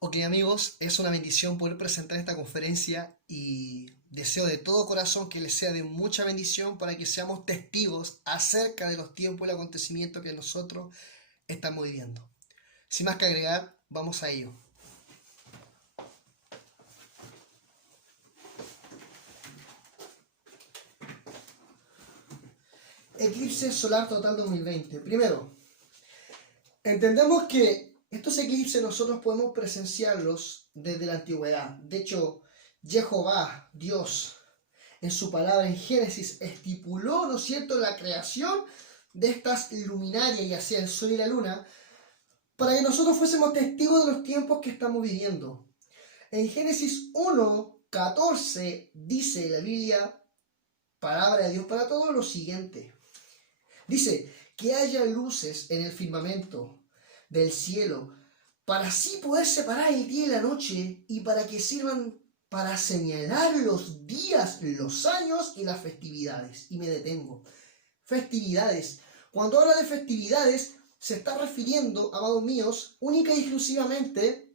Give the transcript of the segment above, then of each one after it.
Ok amigos, es una bendición poder presentar esta conferencia y deseo de todo corazón que les sea de mucha bendición para que seamos testigos acerca de los tiempos y el acontecimiento que nosotros estamos viviendo. Sin más que agregar, vamos a ello. Eclipse solar total 2020. Primero, entendemos que estos eclipses nosotros podemos presenciarlos desde la antigüedad. De hecho, Jehová, Dios, en su palabra en Génesis estipuló, ¿no es cierto?, la creación de estas luminarias, ya sea el sol y la luna, para que nosotros fuésemos testigos de los tiempos que estamos viviendo. En Génesis 1:14 dice la Biblia, palabra de Dios para todos, lo siguiente. Dice, que haya luces en el firmamento del cielo, para así poder separar el día y la noche, y para que sirvan para señalar los días, los años y las festividades. Y me detengo. Festividades. Cuando habla de festividades, se está refiriendo, amados míos, única y exclusivamente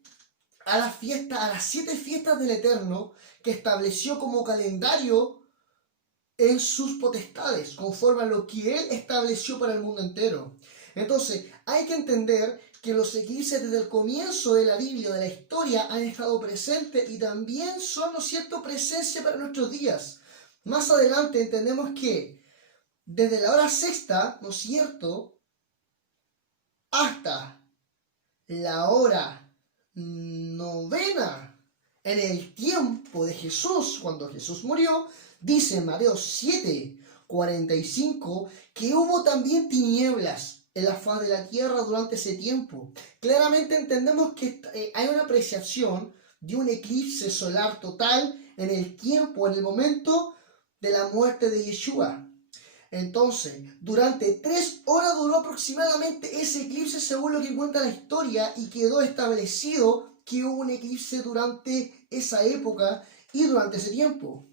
a las fiestas, a las 7 fiestas del Eterno, que estableció como calendario en sus potestades, conforme a lo que Él estableció para el mundo entero. Entonces, hay que entender que los eclipses desde el comienzo de la Biblia, de la historia, han estado presentes y también son, ¿no es cierto?, presencia para nuestros días. Más adelante entendemos que desde la hora sexta, ¿no es cierto?, hasta la hora novena, en el tiempo de Jesús, cuando Jesús murió, dice en Mateo 7:45 que hubo también tinieblas en la faz de la tierra durante ese tiempo. Claramente entendemos que hay una apreciación de un eclipse solar total en el tiempo, en el momento de la muerte de Yeshua. Entonces, durante 3 horas duró aproximadamente ese eclipse según lo que cuenta la historia y quedó establecido que hubo un eclipse durante esa época y durante ese tiempo.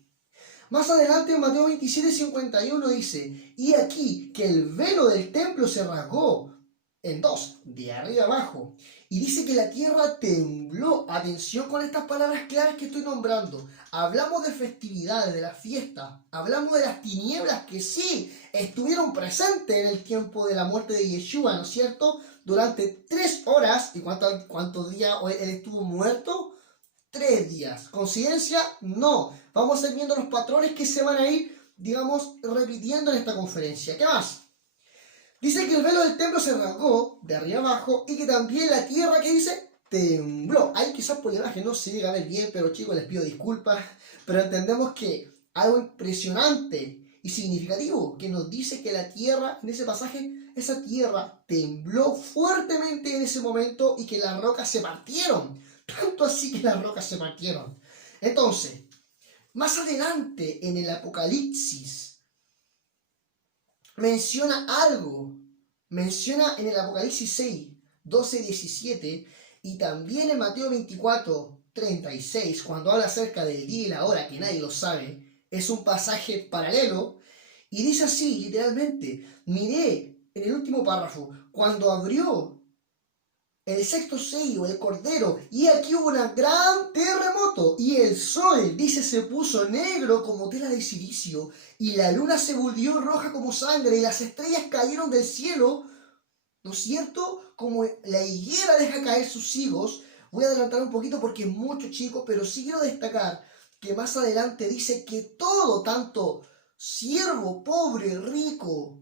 Más adelante en Mateo 27:51 dice, y aquí que el velo del templo se rasgó en dos, de arriba abajo, y dice que la tierra tembló. Atención con estas palabras claras que estoy nombrando. Hablamos de festividades, de las fiestas, hablamos de las tinieblas que sí estuvieron presentes en el tiempo de la muerte de Yeshua, ¿no es cierto? Durante 3 horas, ¿y cuántos días él estuvo muerto? 3 días. ¿Coincidencia? No. Vamos a ir viendo los patrones que se van a ir, digamos, repitiendo en esta conferencia. ¿Qué más? Dice que el velo del templo se rasgó de arriba abajo y que también la tierra, que dice, tembló. Ahí quizás por la imagen no se llega a ver bien, pero chicos, les pido disculpas. Pero entendemos que algo impresionante y significativo que nos dice que la tierra, en ese pasaje, esa tierra tembló fuertemente en ese momento y que las rocas se partieron. Tanto así que las rocas se partieron. Entonces, más adelante en el Apocalipsis, menciona algo. Menciona en el Apocalipsis 6:12-17 y también en Mateo 24:36, cuando habla acerca del día y la hora que nadie lo sabe. Es un pasaje paralelo y dice así, literalmente, miré en el último párrafo, cuando abrió el sexto sello, el cordero, y aquí hubo un gran terremoto, y el sol, dice, se puso negro como tela de silicio, y la luna se volvió roja como sangre, y las estrellas cayeron del cielo, ¿no es cierto? Como la higuera deja caer sus higos. Voy a adelantar un poquito porque es mucho, chicos, pero sí quiero destacar que más adelante dice que todo, tanto siervo, pobre, rico,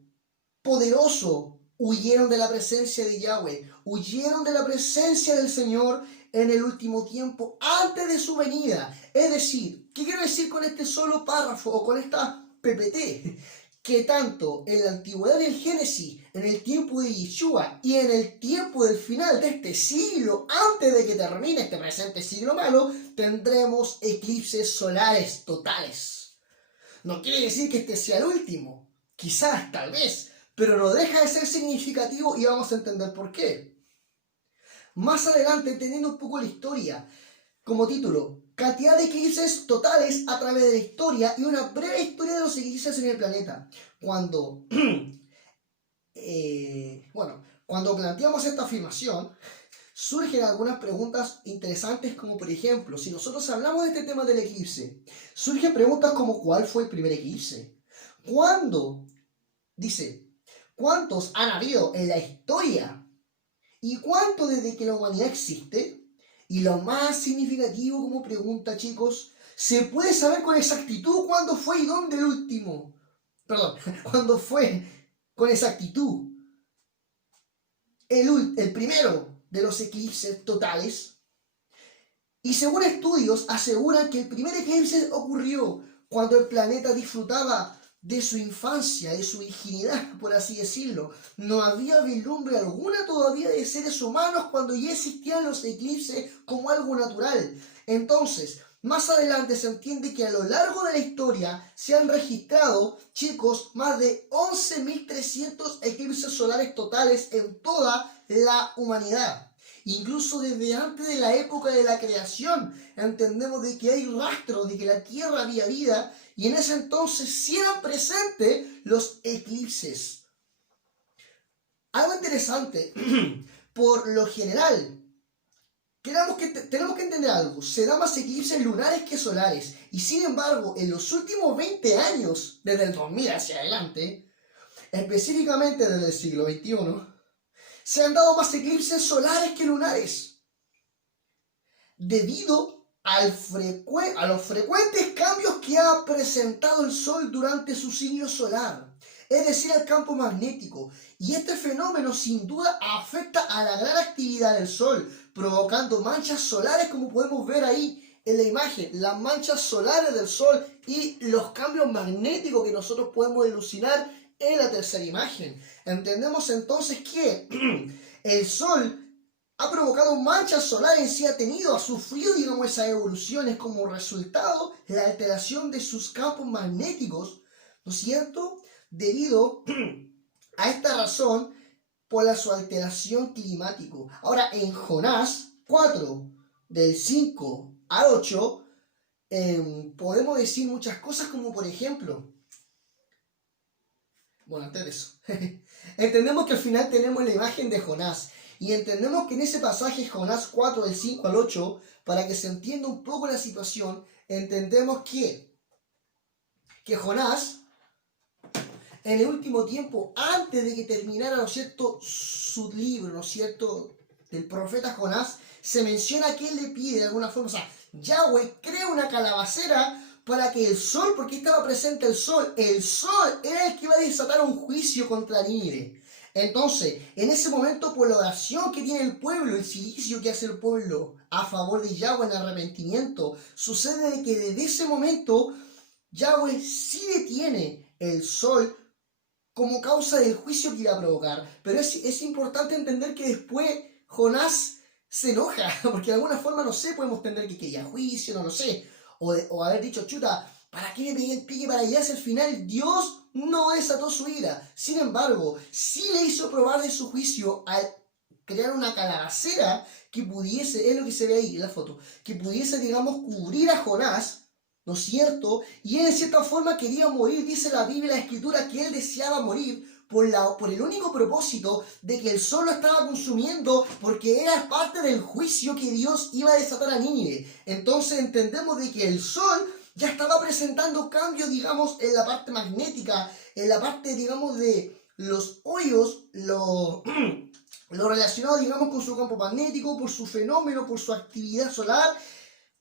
poderoso, huyeron de la presencia de Yahweh, huyeron de la presencia del Señor en el último tiempo, antes de su venida. Es decir, ¿qué quiero decir con este solo párrafo o con esta PPT? Que tanto en la antigüedad del Génesis, en el tiempo de Yeshua y en el tiempo del final de este siglo, antes de que termine este presente siglo malo, tendremos eclipses solares totales. No quiere decir que este sea el último, quizás, tal vez, pero no deja de ser significativo y vamos a entender por qué. Más adelante, entendiendo un poco la historia, como título, cantidad de eclipses totales a través de la historia y una breve historia de los eclipses en el planeta. Cuando planteamos esta afirmación, surgen algunas preguntas interesantes, como por ejemplo, si nosotros hablamos de este tema del eclipse, surgen preguntas como ¿cuál fue el primer eclipse? ¿Cuándo? Dice, ¿cuántos han habido en la historia? ¿Y cuánto desde que la humanidad existe? Y lo más significativo como pregunta, chicos, ¿se puede saber con exactitud cuándo fue y dónde el último? Perdón, ¿cuándo fue con exactitud el primero de los eclipses totales? Y según estudios aseguran que el primer eclipse ocurrió cuando el planeta disfrutaba de su infancia, de su virginidad, por así decirlo. No había vislumbre alguna todavía de seres humanos cuando ya existían los eclipses como algo natural. Entonces, más adelante se entiende que a lo largo de la historia se han registrado, chicos, más de 11.300 eclipses solares totales en toda la humanidad. Incluso desde antes de la época de la creación, entendemos de que hay rastros de que la Tierra había vida y en ese entonces sí eran presentes los eclipses. Algo interesante, por lo general, tenemos que entender algo, se dan más eclipses lunares que solares y sin embargo en los últimos 20 años, desde el 2000 hacia adelante, específicamente desde el siglo XXI, se han dado más eclipses solares que lunares, debido a los frecuentes cambios que ha presentado el Sol durante su ciclo solar, es decir, el campo magnético. Y este fenómeno sin duda afecta a la gran actividad del Sol, provocando manchas solares como podemos ver ahí en la imagen, las manchas solares del Sol y los cambios magnéticos que nosotros podemos elucidar en la tercera imagen. Entendemos entonces que el Sol ha provocado manchas solares en sí, ha sufrido, digamos, esas evoluciones como resultado la alteración de sus campos magnéticos, ¿no es cierto? Debido a esta razón, por su alteración climática. Ahora, en Jonás 4, del 5 al 8, podemos decir muchas cosas como por ejemplo, bueno, antes de eso, entendemos que al final tenemos la imagen de Jonás. Y entendemos que en ese pasaje, Jonás 4, del 5 al 8, para que se entienda un poco la situación, entendemos que Jonás, en el último tiempo, antes de que terminara, ¿no es cierto?, su libro, ¿no es cierto?, del profeta Jonás, se menciona que él le pide de alguna forma, o sea, Yahweh crea una calabacera para que el sol, porque estaba presente el sol era el que iba a desatar un juicio contra Nínive. Entonces, en ese momento, por la oración que tiene el pueblo, el silicio que hace el pueblo a favor de Yahweh en arrepentimiento, sucede que desde ese momento Yahweh sí detiene el sol como causa del juicio que iba a provocar. Pero es importante entender que después Jonás se enoja, porque de alguna forma, no sé, podemos entender que quería juicio, no lo sé, o haber dicho, chuta, ¿para qué me pegué el pique para allá si al final Dios no desató su ira? Sin embargo, sí le hizo probar de su juicio al crear una calabacera que pudiese, es lo que se ve ahí en la foto, que pudiese, digamos, cubrir a Jonás, ¿no es cierto? Y él en cierta forma quería morir, dice la Biblia, la Escritura, que él deseaba morir por el único propósito de que el sol lo estaba consumiendo, porque era parte del juicio que Dios iba a desatar a Nínive. Entonces entendemos de que el sol ya estaba presentando cambios, digamos, en la parte magnética, en la parte, digamos, de los hoyos, lo relacionado, digamos, con su campo magnético, por su fenómeno, por su actividad solar,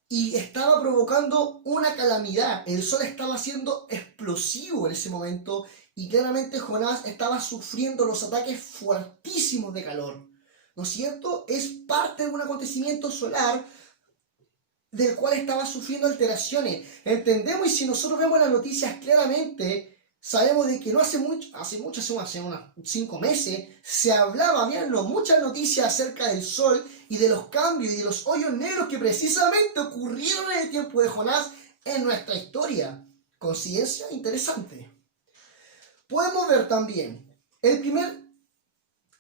y estaba provocando una calamidad. El sol estaba siendo explosivo en ese momento y claramente Jonás estaba sufriendo los ataques fuertísimos de calor. ¿No es cierto? Es parte de un acontecimiento solar del cual estaba sufriendo alteraciones. Entendemos, y si nosotros vemos las noticias claramente, sabemos de que no hace mucho, hace unos 5 meses, se hablaba, habían muchas noticias acerca del sol y de los cambios y de los hoyos negros que precisamente ocurrieron en el tiempo de Jonás en nuestra historia. Coincidencia interesante. Podemos ver también el primer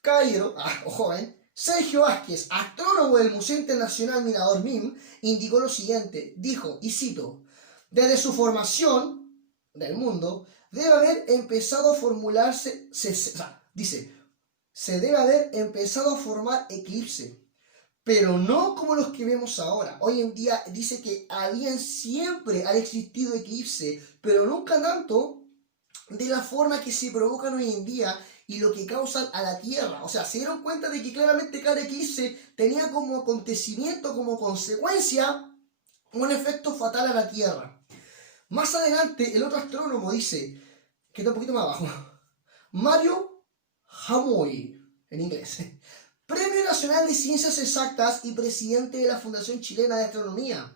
caballero, o joven, Sergio Vázquez, astrónomo del Museo Internacional Mirador MIM, indicó lo siguiente, dijo, y cito, desde su formación del mundo, debe haber empezado a formularse, dice, se debe haber empezado a formar eclipse, pero no como los que vemos ahora. Hoy en día dice que siempre han existido eclipses, pero nunca tanto de la forma que se provocan hoy en día y lo que causan a la Tierra. O sea, se dieron cuenta de que claramente cada eclipse tenía como acontecimiento, como consecuencia, un efecto fatal a la Tierra. Más adelante, el otro astrónomo dice, que está un poquito más abajo, Mario Hamoy, en inglés, Premio Nacional de Ciencias Exactas y presidente de la Fundación Chilena de Astronomía,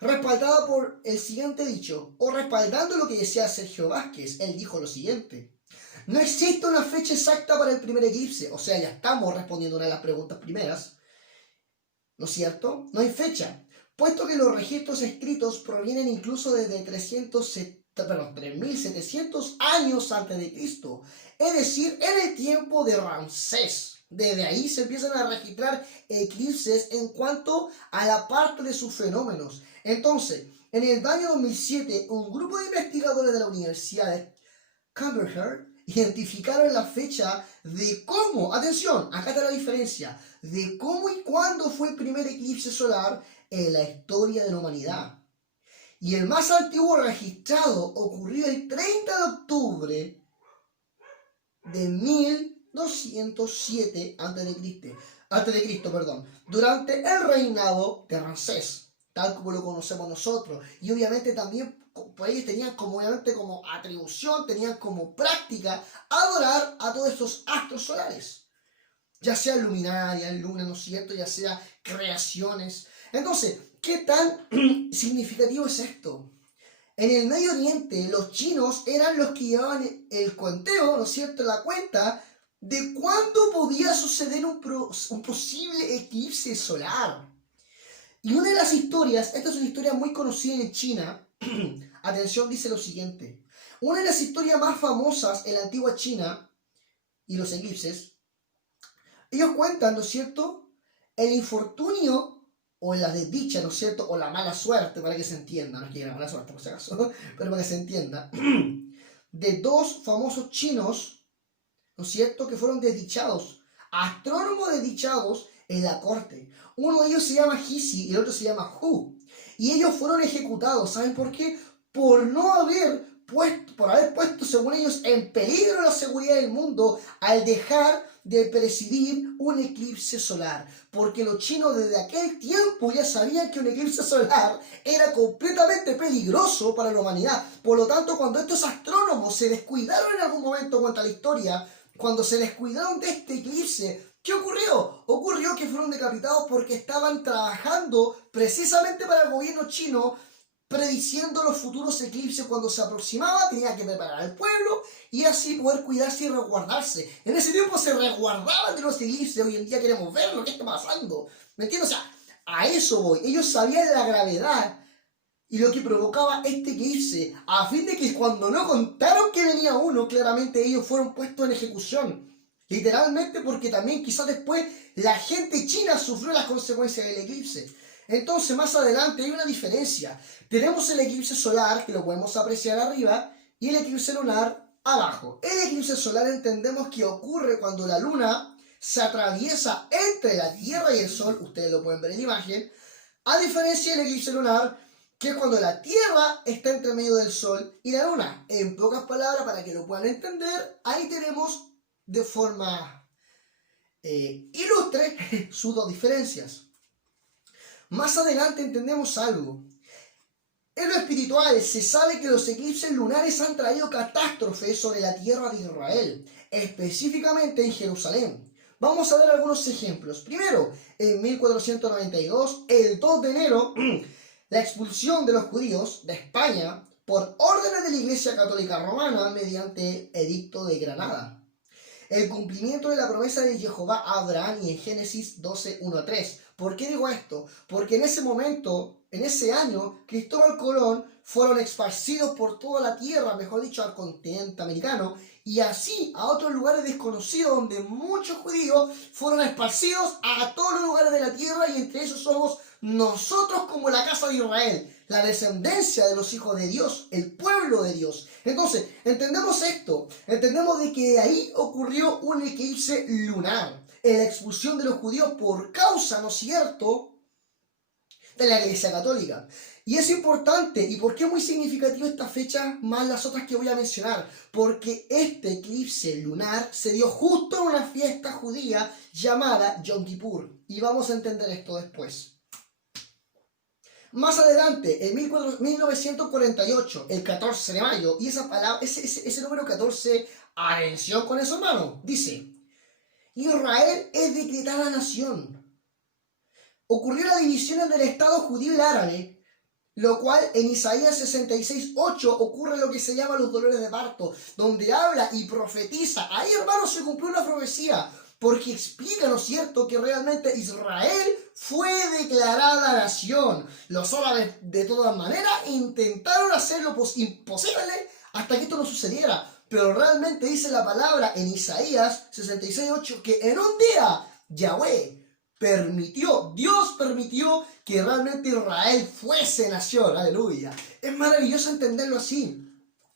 respaldado por el siguiente dicho, o respaldando lo que decía Sergio Vázquez. Él dijo lo siguiente: no existe una fecha exacta para el primer eclipse. O sea, ya estamos respondiendo una de las preguntas primeras, ¿no es cierto? No hay fecha, puesto que los registros escritos provienen incluso desde 3700 años antes de Cristo, es decir, en el tiempo de Ramsés. Desde ahí se empiezan a registrar eclipses en cuanto a la parte de sus fenómenos. Entonces, en el año 2007, un grupo de investigadores de la Universidad de Cambridge identificaron la fecha de cómo, atención, acá está la diferencia, de cómo y cuándo fue el primer eclipse solar en la historia de la humanidad. Y el más antiguo registrado ocurrió el 30 de octubre de 1207 a.C., durante el reinado de Ramsés, tal como lo conocemos nosotros. Y obviamente también pues ellos tenían como atribución, tenían como práctica adorar a todos estos astros solares, ya sea luminarias, luna, ¿no es cierto?, ya sea creaciones. Entonces, ¿qué tan significativo es esto? En el Medio Oriente, los chinos eran los que llevaban el conteo, ¿no es cierto?, la cuenta de cuándo podía suceder un posible eclipse solar. Y una de las historias, esta es una historia muy conocida en China, atención, dice lo siguiente: una de las historias más famosas en la antigua China y los eclipses, ellos cuentan, ¿no es cierto?, el infortunio o la desdicha, ¿no es cierto?, o la mala suerte, para que se entienda, no es que haya mala suerte por si acaso, pero para que se entienda, de dos famosos chinos, ¿no es cierto?, que fueron desdichados, astrónomos desdichados en la corte. Uno de ellos se llama Hisi y el otro se llama Hu. Y ellos fueron ejecutados, ¿saben por qué? Por haber puesto, según ellos, en peligro la seguridad del mundo al dejar de presidir un eclipse solar. Porque los chinos desde aquel tiempo ya sabían que un eclipse solar era completamente peligroso para la humanidad. Por lo tanto, cuando estos astrónomos se descuidaron en algún momento contra la historia, cuando se descuidaron de este eclipse, ¿qué ocurrió? Ocurrió que fueron decapitados porque estaban trabajando precisamente para el gobierno chino, prediciendo los futuros eclipses. Cuando se aproximaba, tenía que preparar al pueblo y así poder cuidarse y resguardarse. En ese tiempo se resguardaban de los eclipses. Hoy en día queremos ver lo que está pasando. ¿Me entiendes? O sea, a eso voy. Ellos sabían la gravedad y lo que provocaba este eclipse, a fin de que cuando no contaron que venía uno, claramente ellos fueron puestos en ejecución. Literalmente, porque también quizás después la gente china sufrió las consecuencias del eclipse. Entonces, más adelante hay una diferencia. Tenemos el eclipse solar, que lo podemos apreciar arriba, y el eclipse lunar abajo. El eclipse solar entendemos que ocurre cuando la luna se atraviesa entre la Tierra y el Sol. Ustedes lo pueden ver en la imagen. A diferencia del eclipse lunar, que es cuando la Tierra está entre medio del Sol y la Luna. En pocas palabras, para que lo puedan entender, ahí tenemos de forma ilustre sus dos diferencias. Más adelante entendemos algo. En lo espiritual se sabe que los eclipses lunares han traído catástrofes sobre la tierra de Israel, específicamente en Jerusalén. Vamos a ver algunos ejemplos. Primero, en 1492, el 2 de enero, la expulsión de los judíos de España por órdenes de la Iglesia Católica Romana mediante el Edicto de Granada. El cumplimiento de la promesa de Jehová a Abraham y en Génesis 12, 1-3. ¿Por qué digo esto? Porque en ese momento, en ese año, Cristóbal Colón fueron esparcidos por toda la tierra, mejor dicho, al continente americano, y así a otros lugares desconocidos donde muchos judíos fueron esparcidos a todos los lugares de la tierra, y entre esos somos nosotros como la casa de Israel, la descendencia de los hijos de Dios, el pueblo de Dios. Entonces, entendemos esto, entendemos de que ahí ocurrió un eclipse lunar. en la expulsión de los judíos por causa, ¿no es cierto?, de la Iglesia Católica. Y es importante, ¿y por qué es muy significativo esta fecha más las otras que voy a mencionar? Porque este eclipse lunar se dio justo en una fiesta judía llamada Yom Kippur. Y vamos a entender esto después. Más adelante, en 1948, el 14 de mayo, y esa palabra, ese número 14, atención con eso, hermano, dice: Israel es decretada nación. Ocurrió la división del Estado judío y el árabe, lo cual en Isaías 66:8 ocurre lo que se llama los dolores de parto, donde habla y profetiza. Ahí, hermano, se cumplió una profecía, porque explica, ¿no es cierto?, que realmente Israel fue declarada nación. Los árabes, de todas maneras, intentaron hacer lo imposible hasta que esto no sucediera. Pero realmente dice la palabra en Isaías 66:8 que en un día Yahweh Dios permitió que realmente Israel fuese nación. Aleluya. Es maravilloso entenderlo así.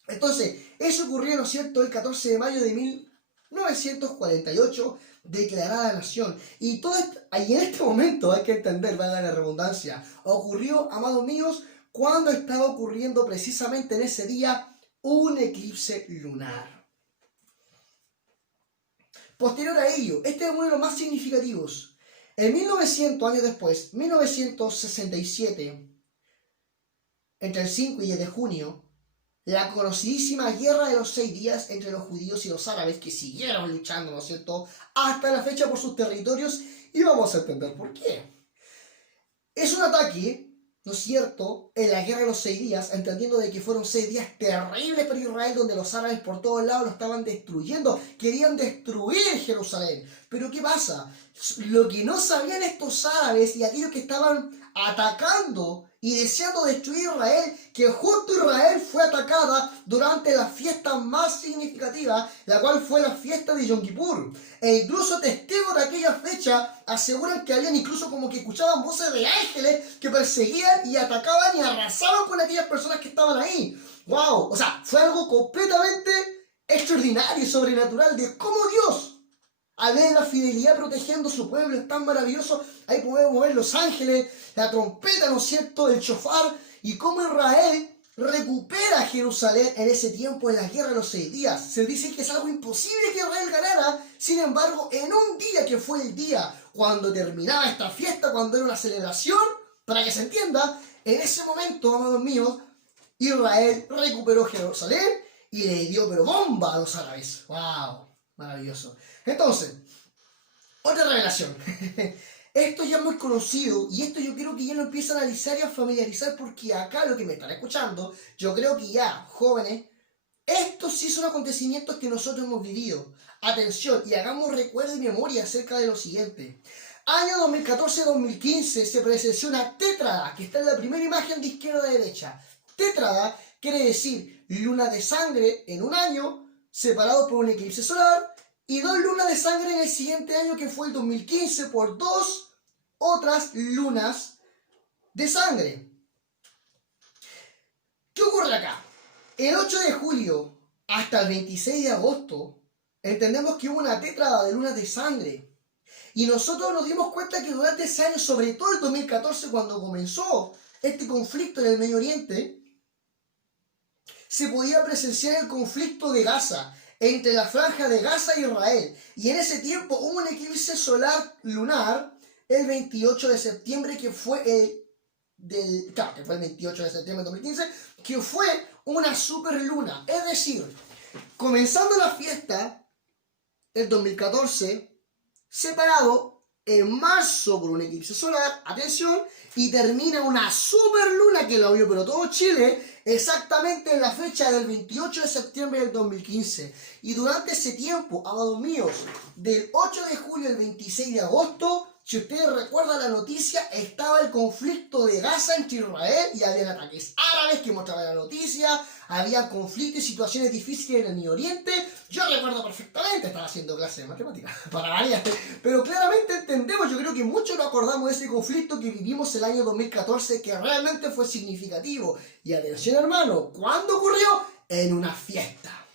Entonces, eso ocurrió, ¿no es cierto?, el 14 de mayo de 1948, declarada nación. Y en este momento hay que entender, valga la redundancia, ocurrió, amados míos, cuando estaba ocurriendo precisamente en ese día un eclipse lunar. Posterior a ello, este es uno de los más significativos. En 1900, años después, 1967, entre el 5 y 10 de junio, la conocidísima Guerra de los 6 días entre los judíos y los árabes, que siguieron luchando, ¿no es cierto?, hasta la fecha por sus territorios, y vamos a entender por qué. Es un ataque, ¿no es cierto?, en la Guerra de los 6 días, entendiendo de que fueron 6 días terribles para Israel, donde los árabes por todos lados lo estaban destruyendo, querían destruir Jerusalén. Pero ¿qué pasa? Lo que no sabían estos árabes y aquellos que estaban atacando y deseando destruir Israel, que justo Israel fue atacada durante la fiesta más significativa, la cual fue la fiesta de Yom Kippur. E incluso testigos de aquella fecha aseguran que habían incluso como que escuchaban voces de ángeles que perseguían y atacaban y arrasaban con aquellas personas que estaban ahí. ¡Wow! O sea, fue algo completamente extraordinario y sobrenatural de cómo Dios, al ver la fidelidad protegiendo a su pueblo, es tan maravilloso. Ahí podemos ver los ángeles, la trompeta, ¿no es cierto?, el shofar, y cómo Israel recupera Jerusalén en ese tiempo en la Guerra de los 6 días. Se dice que es algo imposible que Israel ganara. Sin embargo, en un día que fue el día cuando terminaba esta fiesta, cuando era una celebración, para que se entienda, en ese momento, amados míos, Israel recuperó Jerusalén y le dio pero bomba a los árabes. ¡Wow! Maravilloso. Entonces, otra revelación. Esto ya es muy conocido y esto yo creo que ya lo empiezan a analizar y a familiarizar, porque acá lo que me están escuchando, yo creo que ya, jóvenes, estos sí son acontecimientos que nosotros hemos vivido. Atención, y hagamos recuerdo y memoria acerca de lo siguiente. Año 2014-2015 se presenció una tétrada, que está en la primera imagen de izquierda a derecha. Tétrada quiere decir luna de sangre en un año, separado por un eclipse solar, y 2 lunas de sangre en el siguiente año, que fue el 2015, por 2 otras lunas de sangre. ¿Qué ocurre acá? El 8 de julio hasta el 26 de agosto, entendemos que hubo una tétrada de lunas de sangre. Y nosotros nos dimos cuenta que durante ese año, sobre todo el 2014, cuando comenzó este conflicto en el Medio Oriente, se podía presenciar el conflicto de Gaza, entre la franja de Gaza e Israel. Y en ese tiempo hubo un eclipse solar lunar el 28 de septiembre, que fue que fue el 28 de septiembre de 2015, que fue una superluna. Es decir, comenzando la fiesta el 2014, separado en marzo por un eclipse solar, atención, y termina una superluna que lo vio pero todo Chile, exactamente en la fecha del 28 de septiembre del 2015. Y durante ese tiempo, amados míos, del 8 de julio al 26 de agosto, si ustedes recuerdan la noticia, estaba el conflicto de Gaza entre Israel y había ataques árabes que mostraban la noticia, había conflictos y situaciones difíciles en el Medio Oriente. Yo recuerdo perfectamente, estaba haciendo clase de matemáticas, para variar, pero claramente entendemos, yo creo que muchos nos acordamos de ese conflicto que vivimos el año 2014, que realmente fue significativo. Y atención, hermano, ¿cuándo ocurrió? En una fiesta.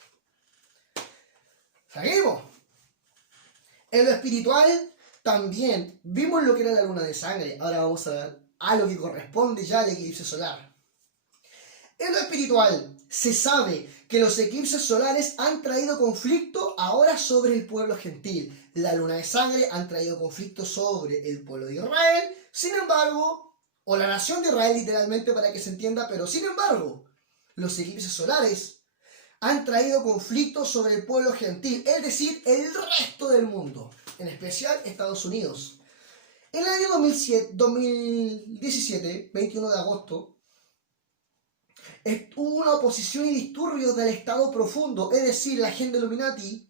¿Seguimos? En lo espiritual, también vimos lo que era la luna de sangre. Ahora vamos a ver a lo que corresponde ya al eclipse solar. En lo espiritual, se sabe que los eclipses solares han traído conflicto ahora sobre el pueblo gentil. La luna de sangre han traído conflicto sobre el pueblo de Israel. Sin embargo, o la nación de Israel literalmente para que se entienda, pero sin embargo, los eclipses solares han traído conflicto sobre el pueblo gentil, es decir, el resto del mundo, en especial Estados Unidos. En el año 2017, 21 de agosto, hubo una oposición y disturbios del Estado profundo, es decir, la agenda Illuminati,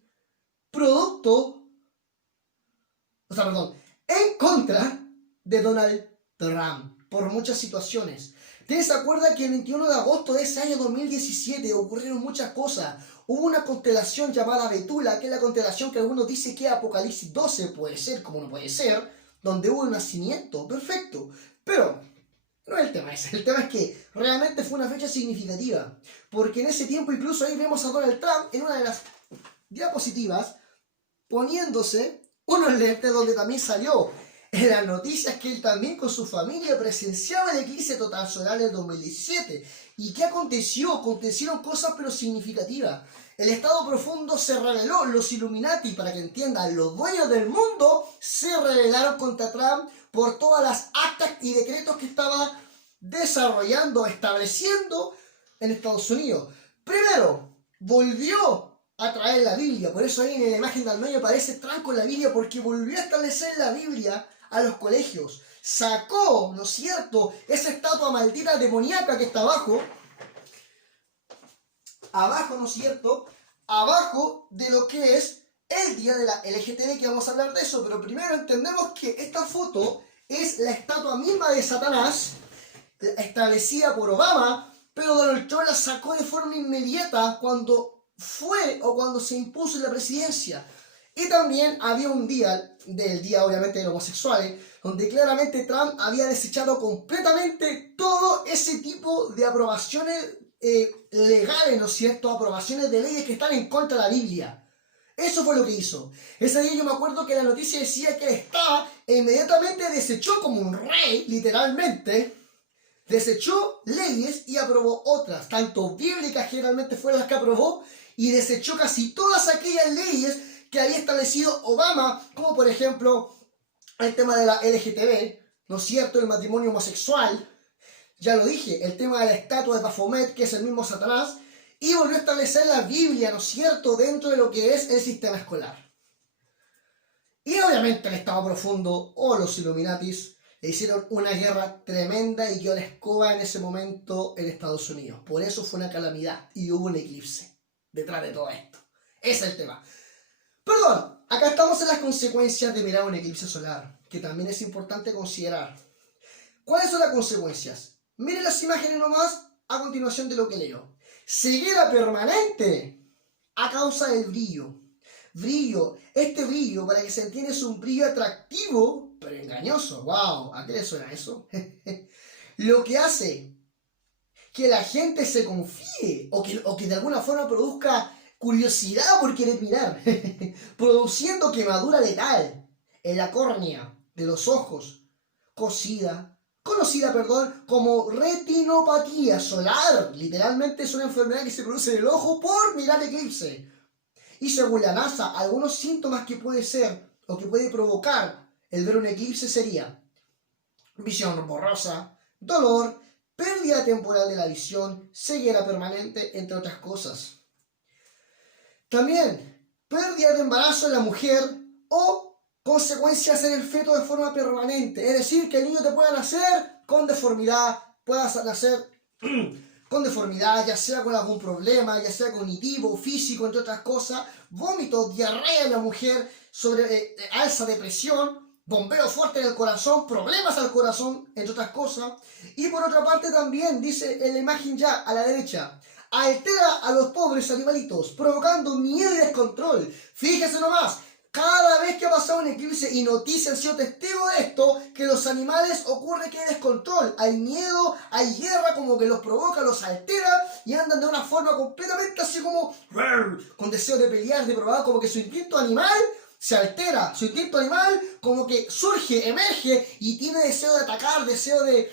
en contra de Donald Trump, por muchas situaciones. ¿Ustedes se acuerdan que el 21 de agosto de ese año 2017 ocurrieron muchas cosas? Hubo una constelación llamada Betula, que es la constelación que algunos dicen que es Apocalipsis 12, puede ser, como no puede ser, donde hubo un nacimiento, perfecto. Pero no es el tema ese, el tema es que realmente fue una fecha significativa, porque en ese tiempo incluso ahí vemos a Donald Trump en una de las diapositivas poniéndose unos lentes donde también salió en las noticias que él también con su familia presenciaba el eclipse total solar del 2017. ¿Y qué aconteció? Acontecieron cosas pero significativas. El Estado profundo se rebeló, los Illuminati, para que entiendan, los dueños del mundo se rebelaron contra Trump por todas las actas y decretos que estaba desarrollando, estableciendo en Estados Unidos. Primero, volvió a traer la Biblia, por eso ahí en la imagen del medio aparece Trump con la Biblia, porque volvió a establecer la Biblia a los colegios. Sacó, ¿no es cierto?, esa estatua maldita demoníaca que está abajo, ¿no es cierto?, abajo de lo que es el día de la LGTB, que vamos a hablar de eso, pero primero entendemos que esta foto es la estatua misma de Satanás, establecida por Obama, pero Donald Trump la sacó de forma inmediata cuando se impuso en la presidencia. Y también había un día, del día obviamente de los homosexuales, donde claramente Trump había desechado completamente todo ese tipo de aprobaciones legales, ¿no es cierto? Aprobaciones de leyes que están en contra de la Biblia. Eso fue lo que hizo. Ese día yo me acuerdo que la noticia decía que estaba e inmediatamente desechó como un rey, literalmente, desechó leyes y aprobó otras, tanto bíblicas generalmente fueron las que aprobó, y desechó casi todas aquellas leyes que había establecido Obama, como por ejemplo el tema de la LGTB, ¿no es cierto?, el matrimonio homosexual, ya lo dije, el tema de la estatua de Baphomet, que es el mismo Satanás, y volvió a establecer la Biblia, ¿no es cierto?, dentro de lo que es el sistema escolar. Y obviamente el Estado profundo o los Illuminatis le hicieron una guerra tremenda y quedó la escoba en ese momento en Estados Unidos. Por eso fue una calamidad y hubo un eclipse detrás de todo esto. Ese es el tema. Perdón, acá estamos en las consecuencias de mirar un eclipse solar, que también es importante considerar. ¿Cuáles son las consecuencias? Miren las imágenes nomás a continuación de lo que leo. Ceguera permanente a causa del brillo. Este brillo, para que se entienda, es un brillo atractivo, pero engañoso. ¡Wow! ¿A qué le suena eso? Lo que hace que la gente se confíe o que de alguna forma produzca curiosidad por querer mirar, produciendo quemadura letal en la córnea de los ojos, conocida como retinopatía solar. Literalmente es una enfermedad que se produce en el ojo por mirar eclipse. Y según la NASA, algunos síntomas que puede ser o que puede provocar el ver un eclipse sería visión borrosa, dolor, pérdida temporal de la visión, ceguera permanente, entre otras cosas. También, pérdida de embarazo en la mujer o consecuencias en el feto de forma permanente. Es decir, que el niño te pueda nacer con deformidad, puedas nacer con deformidad, ya sea con algún problema, ya sea cognitivo, físico, entre otras cosas, vómitos, diarrea en la mujer, alza de presión, bombeo fuerte en el corazón, problemas al corazón, entre otras cosas. Y por otra parte también, dice en la imagen ya a la derecha, altera a los pobres animalitos, provocando miedo y descontrol. Fíjese nomás, cada vez que ha pasado un eclipse y noticias han sido testigos de esto, que los animales ocurre que hay descontrol, hay miedo, hay guerra, como que los provoca, los altera y andan de una forma completamente así como con deseo de pelear, de probar, como que su instinto animal se altera, su instinto animal como que surge, emerge y tiene deseo de atacar, deseo de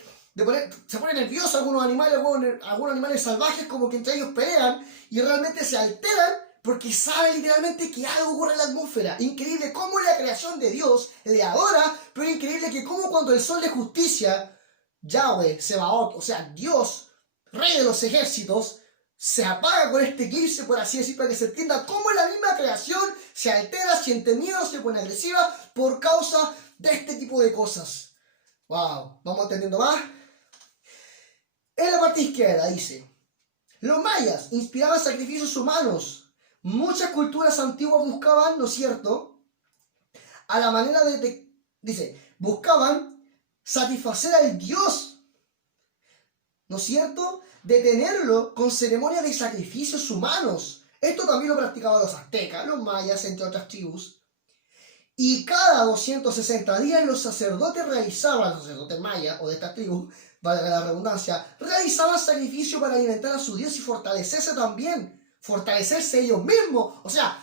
se pone nervioso algunos animales salvajes como que entre ellos pelean y realmente se alteran porque sabe literalmente que algo ocurre en la atmósfera. Increíble cómo la creación de Dios le adora, pero increíble que como cuando el sol de justicia, Yahweh, Sebaot, o sea, Dios, rey de los ejércitos, se apaga con este eclipse, por así decir, para que se entienda cómo la misma creación se altera, siente miedo, se pone agresiva por causa de este tipo de cosas. Wow, vamos entendiendo más. En la parte izquierda dice, los mayas inspiraban sacrificios humanos. Muchas culturas antiguas buscaban, ¿no es cierto?, a la manera dice, buscaban satisfacer al dios, ¿no es cierto?, detenerlo con ceremonias de sacrificios humanos. Esto también lo practicaban los aztecas, los mayas, entre otras tribus. Y cada 260 días los sacerdotes mayas o de esta tribu, valga la redundancia, realizaban sacrificio para alimentar a su Dios y fortalecerse también, fortalecerse ellos mismos, o sea,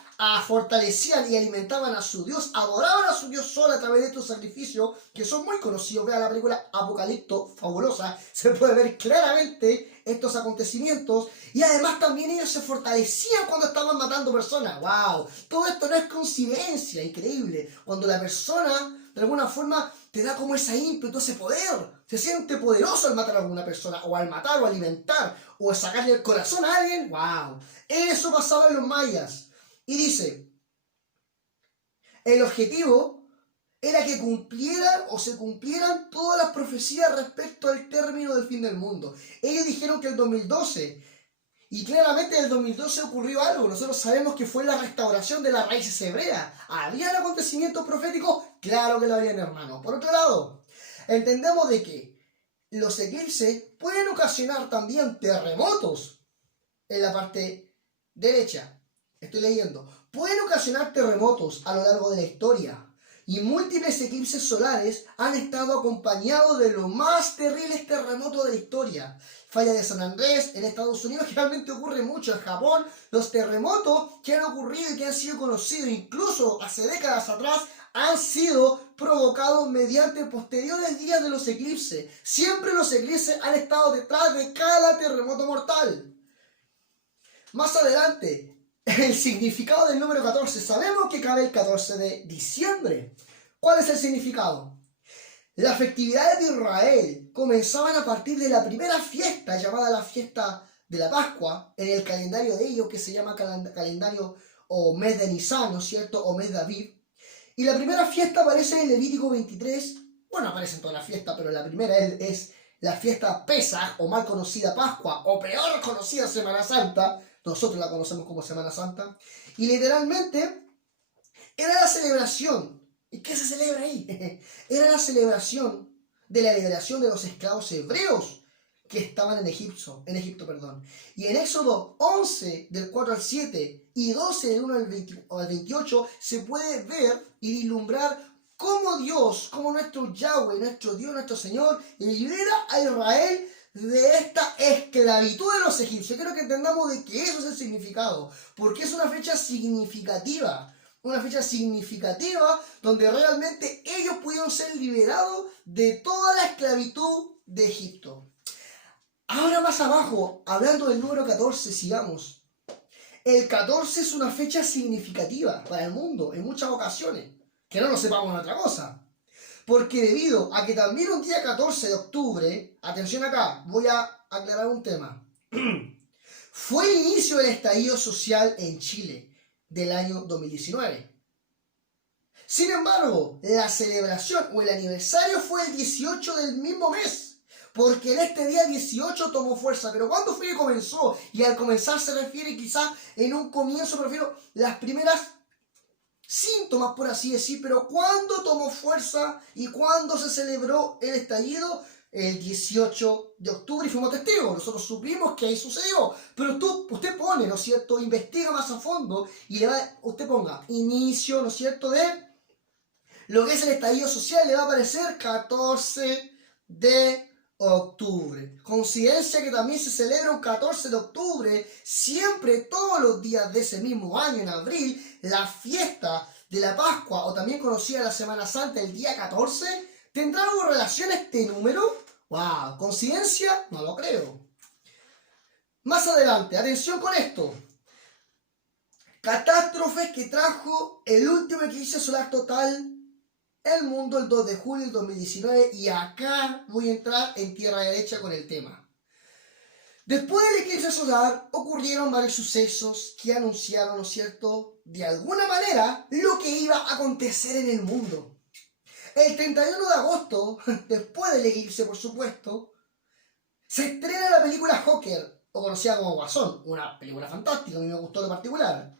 fortalecían y alimentaban a su Dios, adoraban a su Dios solo a través de estos sacrificios que son muy conocidos. Vean la película Apocalipto, fabulosa, se puede ver claramente estos acontecimientos y además también ellos se fortalecían cuando estaban matando personas. ¡Wow! Todo esto no es coincidencia, increíble. Cuando la persona de alguna forma te da como ese ímpetu, ese poder, se siente poderoso al matar a alguna persona o al matar o alimentar o sacarle el corazón a alguien. ¡Wow! Eso pasaba en los mayas. Y dice, el objetivo era que cumplieran o se cumplieran todas las profecías respecto al término del fin del mundo. Ellos dijeron que el 2012, y claramente en el 2012 ocurrió algo. Nosotros sabemos que fue la restauración de las raíces hebreas. ¿Habían acontecimientos proféticos? Claro que lo habían, hermano. Por otro lado, entendemos de que los eclipses pueden ocasionar también terremotos en la parte derecha. Estoy leyendo. Pueden ocasionar terremotos a lo largo de la historia. Y múltiples eclipses solares han estado acompañados de los más terribles terremotos de la historia. Falla de San Andrés en Estados Unidos, que realmente ocurre mucho. En Japón, los terremotos que han ocurrido y que han sido conocidos incluso hace décadas atrás han sido provocados mediante posteriores días de los eclipses. Siempre los eclipses han estado detrás de cada terremoto mortal. Más adelante, el significado del número 14. Sabemos que cabe el 14 de diciembre. ¿Cuál es el significado? Las festividades de Israel comenzaban a partir de la primera fiesta, llamada la fiesta de la Pascua, en el calendario de ellos, que se llama calendario o mes de Nisan, ¿no es cierto? O mes de Aviv. Y la primera fiesta aparece en Levítico 23. Bueno, aparece en toda la fiesta, pero la primera es la fiesta Pesaj, o mal conocida Pascua, o peor conocida Semana Santa. Nosotros la conocemos como Semana Santa. Y literalmente era la celebración. ¿Y qué se celebra ahí? Era la celebración de la liberación de los esclavos hebreos que estaban en Egipto. Y en Éxodo 11, del 4 al 7, y 12, del 1 al 28, se puede ver y vislumbrar cómo Dios, como nuestro Yahweh, nuestro Dios, nuestro Señor, libera a Israel de esta esclavitud de los egipcios. Quiero que entendamos de que eso es el significado, porque es una fecha significativa donde realmente ellos pudieron ser liberados de toda la esclavitud de Egipto. Ahora más abajo, hablando del número 14, sigamos. El 14 es una fecha significativa para el mundo en muchas ocasiones, que no lo sepamos en otra cosa. Porque debido a que también un día 14 de octubre, atención acá, voy a aclarar un tema, fue el inicio del estallido social en Chile del año 2019. Sin embargo, la celebración o el aniversario fue el 18 del mismo mes, porque en este día 18 tomó fuerza. Pero ¿cuándo fue que comenzó? Y al comenzar se refiere quizás en un comienzo, prefiero las primeras síntomas, por así decir, pero ¿cuándo tomó fuerza y cuándo se celebró el estallido? El 18 de octubre y fuimos testigos. Nosotros supimos que ahí sucedió. Pero usted pone, ¿no es cierto? Investiga más a fondo y usted ponga inicio, ¿no es cierto? De lo que es el estallido social, le va a aparecer 14 de octubre. Coincidencia que también se celebra un 14 de octubre, siempre todos los días de ese mismo año, en abril, la fiesta de la Pascua, o también conocida la Semana Santa, el día 14, ¿tendrá algo relación este número? ¡Wow! ¿Coincidencia? No lo creo. Más adelante, atención con esto. Catástrofes que trajo el último eclipse solar total el mundo el 2 de julio del 2019, y acá voy a entrar en tierra derecha con el tema. Después del eclipse solar ocurrieron varios sucesos que anunciaron, ¿no es cierto?, de alguna manera lo que iba a acontecer en el mundo. El 31 de agosto, después del eclipse por supuesto, se estrena la película Joker, o conocida como Guasón, una película fantástica, a mí me gustó en particular.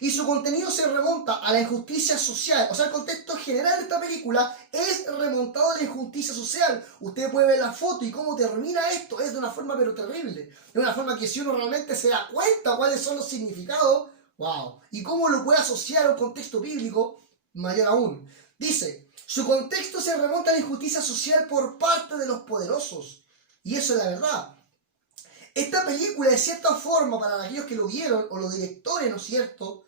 Y su contenido se remonta a la injusticia social. O sea, el contexto general de esta película es remontado a la injusticia social. Usted puede ver la foto y cómo termina esto. Es de una forma pero terrible. De una forma que si uno realmente se da cuenta cuáles son los significados, wow. Y cómo lo puede asociar a un contexto bíblico, mayor aún. Dice, su contexto se remonta a la injusticia social por parte de los poderosos. Y eso es la verdad. Esta película, de cierta forma, para aquellos que lo vieron, o los directores, ¿no es cierto?,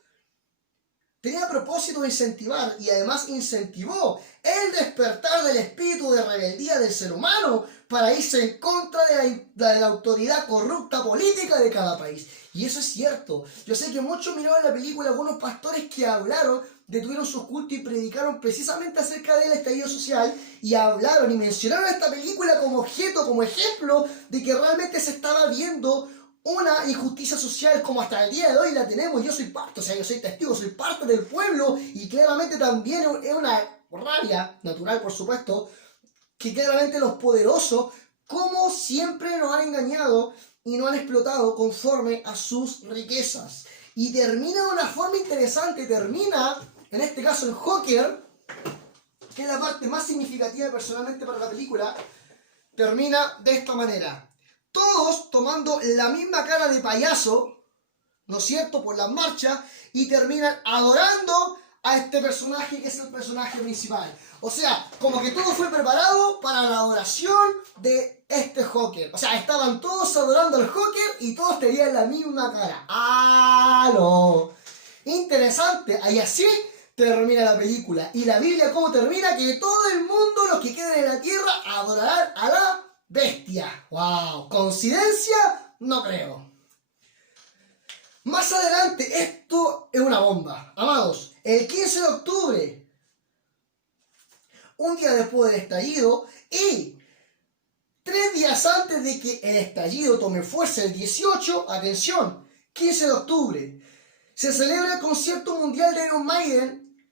tenía a propósito de incentivar, y además incentivó, el despertar del espíritu de rebeldía del ser humano para irse en contra de la autoridad corrupta política de cada país. Y eso es cierto. Yo sé que muchos miraron la película, algunos pastores que hablaron, detuvieron sus cultos y predicaron precisamente acerca del estallido social, y hablaron y mencionaron esta película como objeto, como ejemplo de que realmente se estaba viendo una injusticia social como hasta el día de hoy la tenemos. Yo soy parte, o sea, yo soy testigo, soy parte del pueblo, y claramente también es una rabia natural, por supuesto, que claramente los poderosos, como siempre, nos han engañado y nos han explotado conforme a sus riquezas. Y termina de una forma interesante, termina, en este caso el Joker, que es la parte más significativa personalmente para la película, termina de esta manera. Todos tomando la misma cara de payaso, ¿no es cierto?, por las marchas, y terminan adorando a este personaje que es el personaje principal. O sea, como que todo fue preparado para la adoración de este Joker. O sea, estaban todos adorando al Joker y todos tenían la misma cara. ¡Ah, no! Interesante. Y así termina la película. Y la Biblia, ¿cómo termina? Que todo el mundo, los que queden en la tierra, adorarán a la bestia. ¡Wow! ¿Coincidencia? No creo. Más adelante, esto es una bomba. Amados, el 15 de octubre, un día después del estallido, y 3 días antes de que el estallido tome fuerza, el 18, atención, 15 de octubre, se celebra el concierto mundial de Iron Maiden,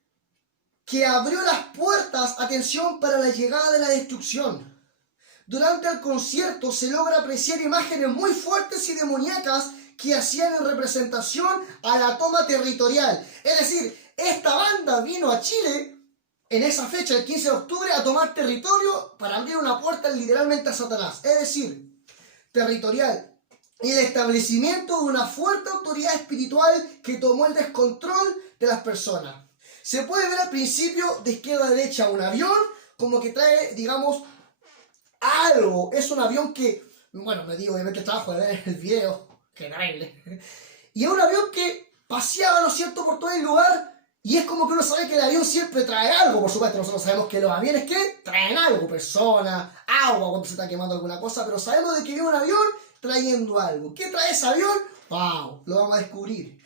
que abrió las puertas, atención, para la llegada de la destrucción. Durante el concierto se logra apreciar imágenes muy fuertes y demoníacas que hacían en representación a la toma territorial. Es decir, esta banda vino a Chile en esa fecha, el 15 de octubre, a tomar territorio para abrir una puerta literalmente a Satanás. Es decir, territorial. Y el establecimiento de una fuerte autoridad espiritual que tomó el descontrol de las personas. Se puede ver al principio de izquierda a derecha un avión como que trae, digamos, algo. Es un avión que, bueno, me digo, obviamente trabajo de ver el video, que terrible. Y es un avión que paseaba, ¿no es cierto?, por todo el lugar, y es como que uno sabe que el avión siempre trae algo. Por supuesto, nosotros sabemos que los aviones, ¿qué? Traen algo, personas, agua cuando se está quemando alguna cosa, pero sabemos de que viene un avión trayendo algo. ¿Qué trae ese avión? ¡Wow! Lo vamos a descubrir.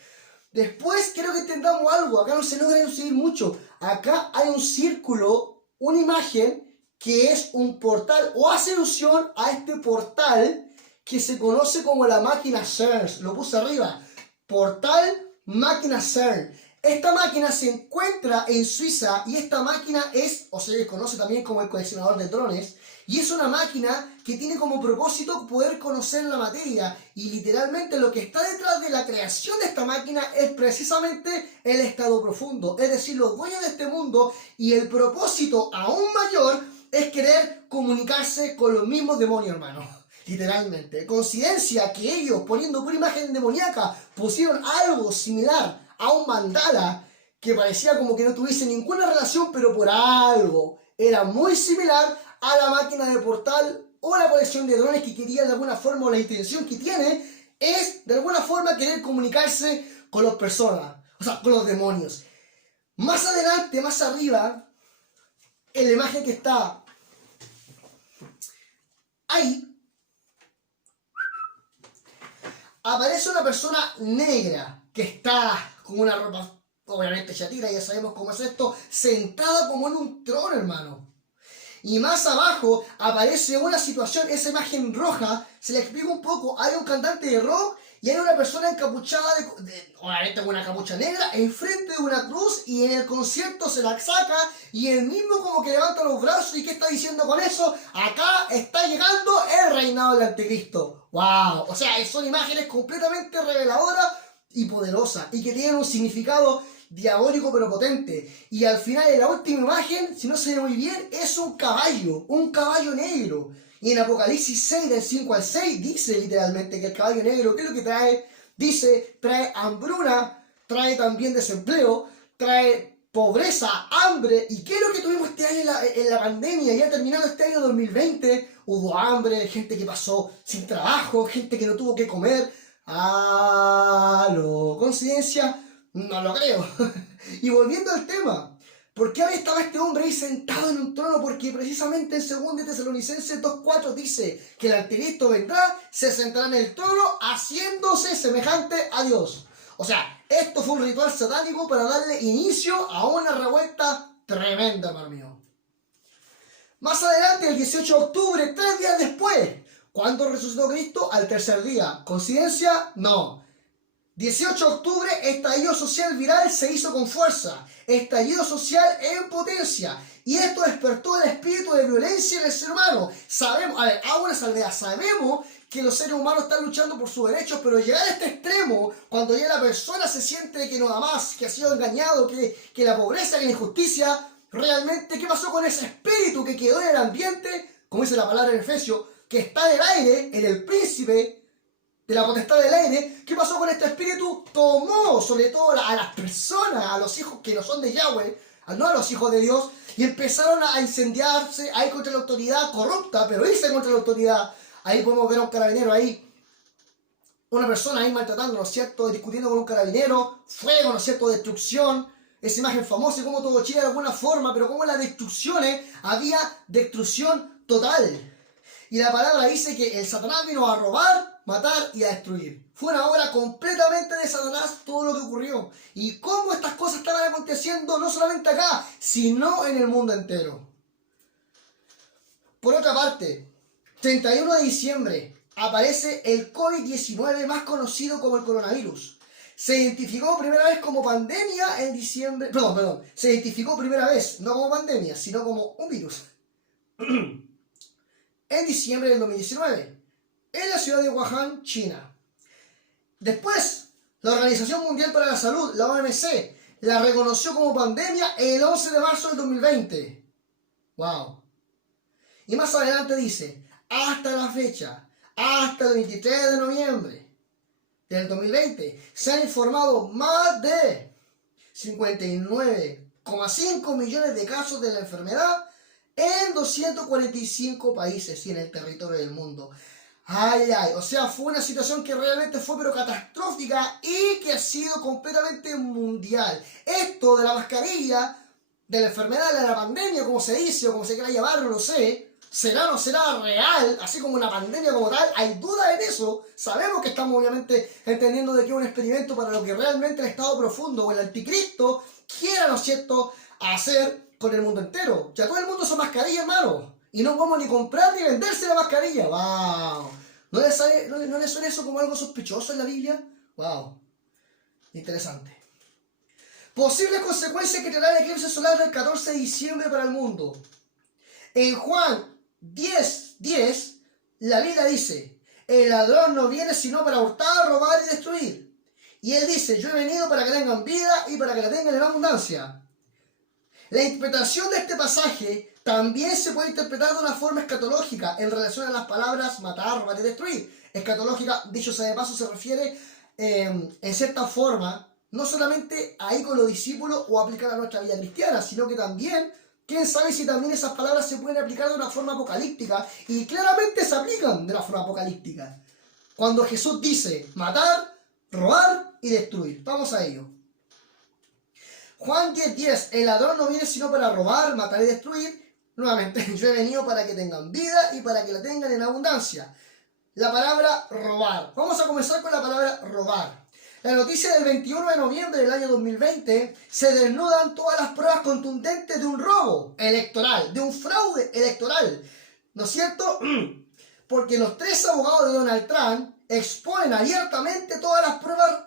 Después creo que entendamos algo, acá no se logra elucidar mucho. Acá hay un círculo, una imagen, que es un portal, o hace alusión a este portal que se conoce como la máquina CERN. Lo puse arriba. Portal máquina CERN. Esta máquina se encuentra en Suiza, y esta máquina es, o se le conoce también como el coleccionador de drones, y es una máquina que tiene como propósito poder conocer la materia, y literalmente lo que está detrás de la creación de esta máquina es precisamente el estado profundo, es decir, los dueños de este mundo, y el propósito aún mayor es querer comunicarse con los mismos demonios, hermano. Literalmente. Coincidencia que ellos, poniendo pura imagen demoníaca, pusieron algo similar a un mandala que parecía como que no tuviese ninguna relación, pero por algo era muy similar a la máquina de portal o la colección de drones que quería de alguna forma, o la intención que tiene es de alguna forma querer comunicarse con las personas, o sea, con los demonios. Más adelante, más arriba, en la imagen que está ahí, aparece una persona negra que está con una ropa, obviamente chatira, ya sabemos cómo es esto, sentada como en un trono, hermano. Y más abajo aparece una situación, esa imagen roja, se le explica un poco, hay un cantante de rock y hay una persona encapuchada, obviamente con una capucha negra, enfrente de una cruz y en el concierto se la saca y él mismo como que levanta los brazos y ¿qué está diciendo con eso? Acá está llegando el reinado del anticristo. ¡Wow! O sea, son imágenes completamente reveladoras y poderosas y que tienen un significado diabólico pero potente. Y al final, en la última imagen, si no se ve muy bien, es un caballo negro. Y en Apocalipsis 6, del 5 al 6, dice literalmente que el caballo negro, ¿qué es lo que trae? Dice, trae hambruna, trae también desempleo, trae pobreza, hambre. ¿Y qué es lo que tuvimos este año en la pandemia? Ya terminando este año 2020, hubo hambre, gente que pasó sin trabajo, gente que no tuvo que comer. ¿Aló? ¿Coincidencia? No lo creo. Y volviendo al tema, ¿por qué estaba este hombre ahí sentado en un trono? Porque precisamente en 2 Tesalonicenses 2:4 dice que el anticristo vendrá, se sentará en el trono haciéndose semejante a Dios. O sea, esto fue un ritual satánico para darle inicio a una revuelta tremenda, hermano mío. Más adelante, el 18 de octubre, 3 días después, ¿cuándo resucitó Cristo? Al tercer día. ¿Coincidencia? No. 18 de octubre, estallido social viral se hizo con fuerza. Estallido social en potencia. Y esto despertó el espíritu de violencia en el ser humano. Sabemos, a ver, hago una salvedad. Sabemos que los seres humanos están luchando por sus derechos, pero llegar a este extremo, cuando ya la persona se siente que no da más, que ha sido engañado, que la pobreza, que la injusticia, realmente, ¿qué pasó con ese espíritu que quedó en el ambiente? Como dice la palabra en Efesios, que está en el aire, en el príncipe de la potestad del aire. ¿Qué pasó con este espíritu? Tomó sobre todo a las personas, a los hijos que no son de Yahweh, no a los hijos de Dios, y empezaron a incendiarse, a ir contra la autoridad corrupta, pero irse contra la autoridad. Ahí podemos ver a un carabinero ahí, una persona ahí maltratando, ¿no es cierto?, discutiendo con un carabinero, fuego, ¿no es cierto?, destrucción. Esa imagen famosa, como todo Chile de alguna forma, pero como en las destrucciones había destrucción total. Y la palabra dice que el Satanás vino a robar, matar y a destruir. Fue una obra completamente de Satanás todo lo que ocurrió. Y cómo estas cosas estaban aconteciendo no solamente acá, sino en el mundo entero. Por otra parte, 31 de diciembre aparece el COVID-19 más conocido como el coronavirus. Se identificó primera vez como pandemia en diciembre... Perdón. Se identificó primera vez, no como pandemia, sino como un virus. En diciembre del 2019, en la ciudad de Wuhan, China. Después, la Organización Mundial para la Salud, la OMC, la reconoció como pandemia el 11 de marzo del 2020. ¡Wow! Y más adelante dice, hasta la fecha, hasta el 23 de noviembre del 2020, se han informado más de 59,5 millones de casos de la enfermedad en 245 países y en el territorio del mundo. Ay, o sea, fue una situación que realmente fue pero catastrófica y que ha sido completamente mundial. Esto de la mascarilla, de la enfermedad, de la pandemia, como se dice o como se quiera llamar, no lo sé, será o no será real, así como una pandemia como tal, hay dudas en eso. Sabemos que estamos obviamente entendiendo de que es un experimento para lo que realmente el estado profundo o el anticristo quiera, ¿no es cierto?, hacer con el mundo entero. Ya todo el mundo usa mascarilla, hermano. Y no podemos ni comprar ni venderse la mascarilla. ¡Wow! ¿No le suena eso como algo sospechoso en la Biblia? ¡Wow! Interesante. Posibles consecuencias que traerá el eclipse solar del 14 de diciembre para el mundo. En Juan 10:10, la Biblia dice, el ladrón no viene sino para hurtar, robar y destruir. Y él dice, yo he venido para que tengan vida y para que la tengan en abundancia. La interpretación de este pasaje también se puede interpretar de una forma escatológica en relación a las palabras matar, robar y destruir. Escatológica, dicho sea de paso, se refiere en cierta forma no solamente ahí con los discípulos o aplicar a nuestra vida cristiana, sino que también, quién sabe si también esas palabras se pueden aplicar de una forma apocalíptica, y claramente se aplican de una forma apocalíptica. Cuando Jesús dice matar, robar y destruir. Vamos a ello. Juan 10:10, el ladrón no viene sino para robar, matar y destruir. Nuevamente, yo he venido para que tengan vida y para que la tengan en abundancia. La palabra robar. Vamos a comenzar con la palabra robar. La noticia del 21 de noviembre del año 2020 se desnudan todas las pruebas contundentes de un robo electoral, de un fraude electoral. ¿No es cierto? Porque los tres abogados de Donald Trump exponen abiertamente todas las pruebas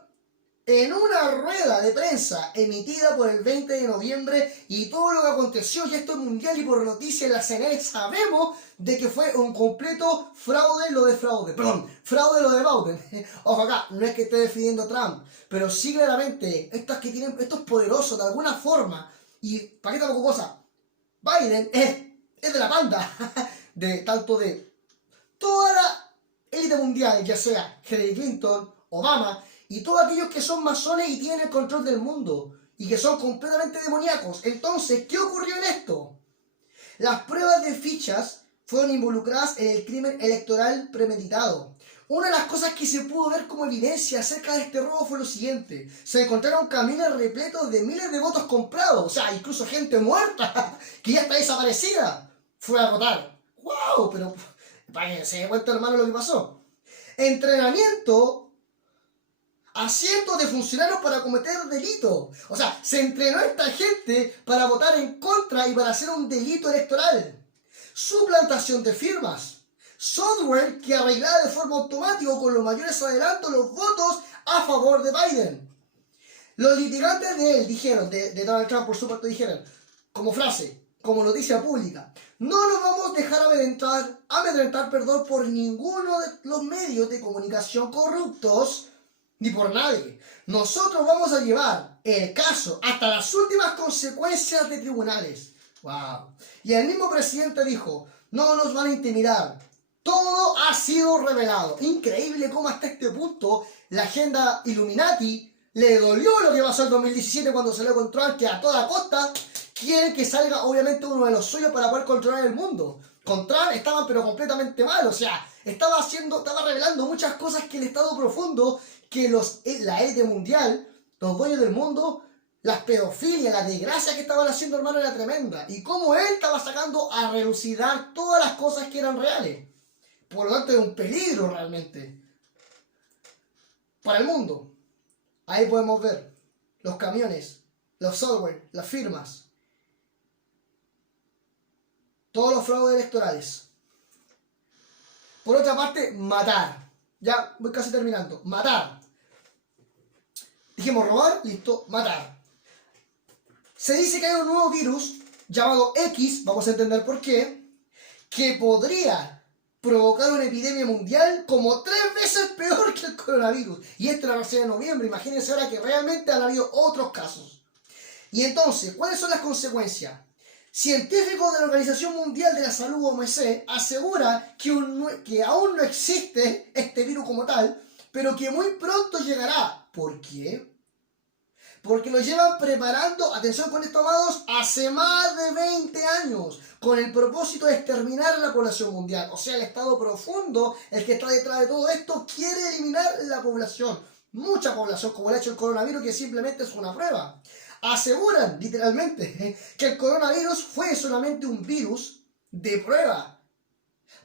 en una rueda de prensa emitida por el 20 de noviembre y todo lo que aconteció, y esto es mundial y por noticias en la CNN sabemos de que fue un completo fraude lo de Biden. Ojo acá, no es que esté defendiendo a Trump, pero sí claramente estos poderosos de alguna forma, y para qué tampoco cosa, Biden es de la panda, de tanto de toda la élite mundial, ya sea Hillary Clinton, Obama, y todos aquellos que son masones y tienen el control del mundo, y que son completamente demoníacos. Entonces, ¿qué ocurrió en esto? Las pruebas de fichas fueron involucradas en el crimen electoral premeditado. Una de las cosas que se pudo ver como evidencia acerca de este robo fue lo siguiente. Se encontraron camiones repletos de miles de votos comprados, o sea, incluso gente muerta, que ya está desaparecida, fue a votar. ¡Wow! Pero para que se dé cuenta, hermano, lo que pasó. Entrenamiento a cientos de funcionarios para cometer delitos. O sea, se entrenó a esta gente para votar en contra y para hacer un delito electoral. Suplantación de firmas. Software que arreglaba de forma automática o con los mayores adelantos los votos a favor de Biden. Los litigantes de él dijeron, de Donald Trump por supuesto dijeron, como frase, como noticia pública, no nos vamos a dejar amedrentar por ninguno de los medios de comunicación corruptos ni por nadie. Nosotros vamos a llevar el caso hasta las últimas consecuencias de tribunales. Wow. Y el mismo presidente dijo, no nos van a intimidar. Todo ha sido revelado. Increíble cómo hasta este punto la agenda Illuminati le dolió lo que pasó en 2017 cuando salió con Trump, que a toda costa quieren que salga obviamente uno de los suyos para poder controlar el mundo. Con Trump estaban pero completamente mal, o sea, estaba revelando muchas cosas que el Estado profundo, que la élite mundial, los dueños del mundo, las pedofilias, la desgracia que estaban haciendo, hermano, era tremenda. Y cómo él estaba sacando a relucidar todas las cosas que eran reales. Por lo tanto, era un peligro realmente para el mundo. Ahí podemos ver los camiones, los software, las firmas, todos los fraudes electorales. Por otra parte, matar. Ya voy casi terminando. Matar. Dijimos robar, listo, matar. Se dice que hay un nuevo virus llamado X, vamos a entender por qué, que podría provocar una epidemia mundial como 3 veces peor que el coronavirus. Y esto era recién en noviembre, imagínense ahora que realmente han habido otros casos. Y entonces, ¿cuáles son las consecuencias? Científicos de la Organización Mundial de la Salud, OMS, asegura que aún no existe este virus como tal, pero que muy pronto llegará. ¿Por qué? Porque lo llevan preparando, atención con esto, amados, hace más de 20 años, con el propósito de exterminar la población mundial. O sea, el Estado profundo, el que está detrás de todo esto, quiere eliminar la población. Mucha población, como le ha hecho el coronavirus, que simplemente es una prueba. Aseguran, literalmente, que el coronavirus fue solamente un virus de prueba.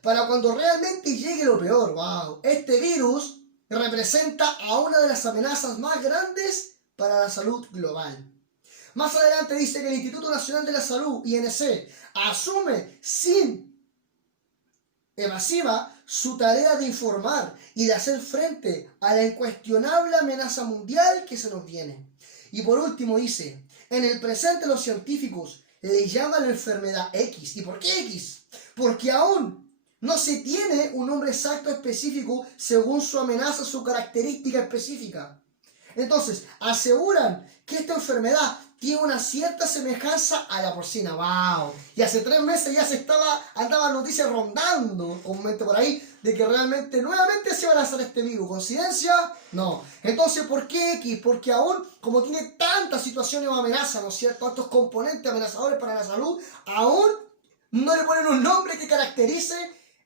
Para cuando realmente llegue lo peor. ¡Wow! Este virus representa a una de las amenazas más grandes para la salud global. Más adelante dice que el Instituto Nacional de la Salud, INC, asume sin evasiva su tarea de informar y de hacer frente a la incuestionable amenaza mundial que se nos viene. Y por último dice, en el presente los científicos le llaman la enfermedad X. ¿Y por qué X? Porque aún no se tiene un nombre exacto específico según su amenaza, su característica específica. Entonces, aseguran que esta enfermedad tiene una cierta semejanza a la porcina. ¡Wow! Y hace 3 meses ya andaban noticias rondando, comúnmente por ahí, de que realmente nuevamente se va a lanzar este virus. ¿Coincidencia? No. Entonces, ¿por qué X? Porque aún, como tiene tantas situaciones o amenazas, ¿no es cierto?, tantos componentes amenazadores para la salud, aún no le ponen un nombre que caracterice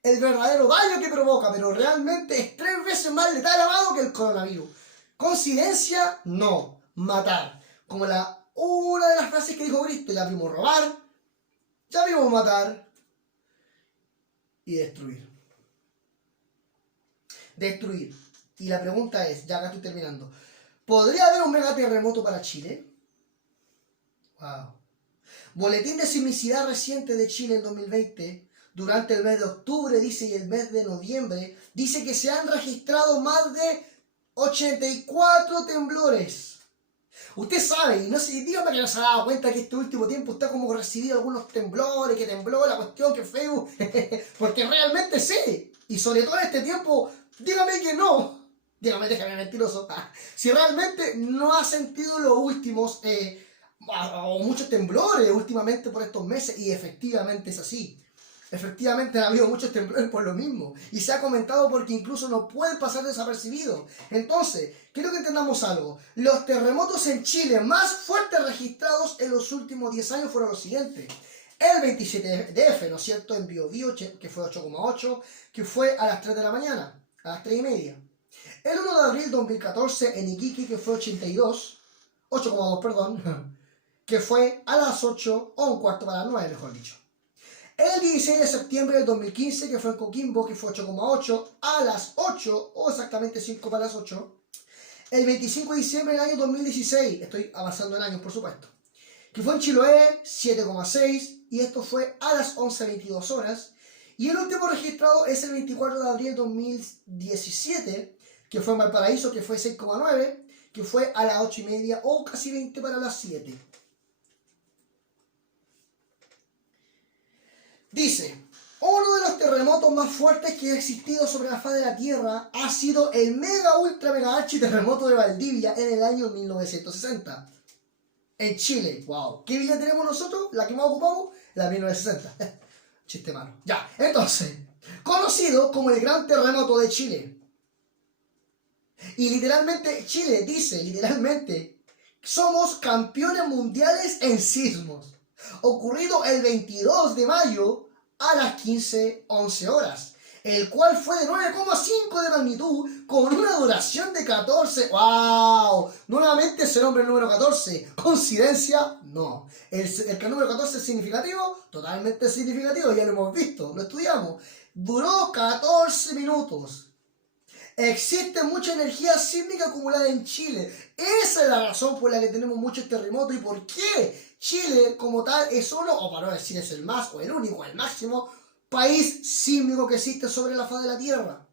el verdadero daño que provoca, pero realmente es 3 veces más letal, amado, que el coronavirus. ¿Coincidencia? No. Matar. Como la una de las frases que dijo Cristo: ya vimos robar, ya vimos matar y destruir. Destruir. Y la pregunta es, ya acá estoy terminando, ¿podría haber un mega terremoto para Chile? Wow. Boletín de sismicidad reciente de Chile en 2020, durante el mes de octubre, dice, y el mes de noviembre, dice que se han registrado más de 84 temblores. Usted sabe, y no sé, dígame que no se ha dado cuenta que este último tiempo está como recibido algunos temblores, que tembló la cuestión, que feo, porque realmente sí, y sobre todo en este tiempo, dígame que no, dígame, déjame mentiroso, si realmente no ha sentido los últimos, o muchos temblores últimamente por estos meses, y efectivamente es así. Efectivamente ha habido muchos temblores por lo mismo. Y se ha comentado porque incluso no pueden pasar desapercibidos. Entonces, quiero que entendamos algo. Los terremotos en Chile más fuertes registrados en los últimos 10 años fueron los siguientes. El 27DF, ¿no es cierto? En Biobío, que fue 8,8, que fue a las 3 de la mañana, a las 3:30. El 1 de abril de 2014 en Iquique, que fue 8,2, perdón, que fue a las 8 o un cuarto para las 9, mejor dicho. El 16 de septiembre del 2015, que fue en Coquimbo, que fue 8,8 a las 8, o exactamente 5 para las 8. El 25 de diciembre del año 2016, estoy avanzando en años por supuesto, que fue en Chiloé, 7,6, y esto fue a las 11:22 horas. Y el último registrado es el 24 de abril del 2017, que fue en Valparaíso, que fue 6,9, que fue a las 8:30 o casi 20 para las 7. Dice, uno de los terremotos más fuertes que ha existido sobre la faz de la Tierra ha sido el mega ultra mega archi terremoto de Valdivia en el año 1960. En Chile, wow. ¿Qué villa tenemos nosotros? La que más ocupamos, la 1960. Chiste malo. Ya, entonces, conocido como el Gran Terremoto de Chile. Y literalmente, Chile dice, literalmente, somos campeones mundiales en sismos. Ocurrido el 22 de mayo a las 15:11 horas, el cual fue de 9,5 de magnitud con una duración de 14. ¡Wow! Nuevamente ese nombre, el número 14. ¿Coincidencia? No. El número 14 es significativo, totalmente significativo, ya lo hemos visto, lo estudiamos. Duró 14 minutos. Existe mucha energía sísmica acumulada en Chile. Esa es la razón por la que tenemos muchos terremotos y por qué Chile como tal es uno, o para no decir es el más, o el único, el máximo país sísmico que existe sobre la faz de la Tierra.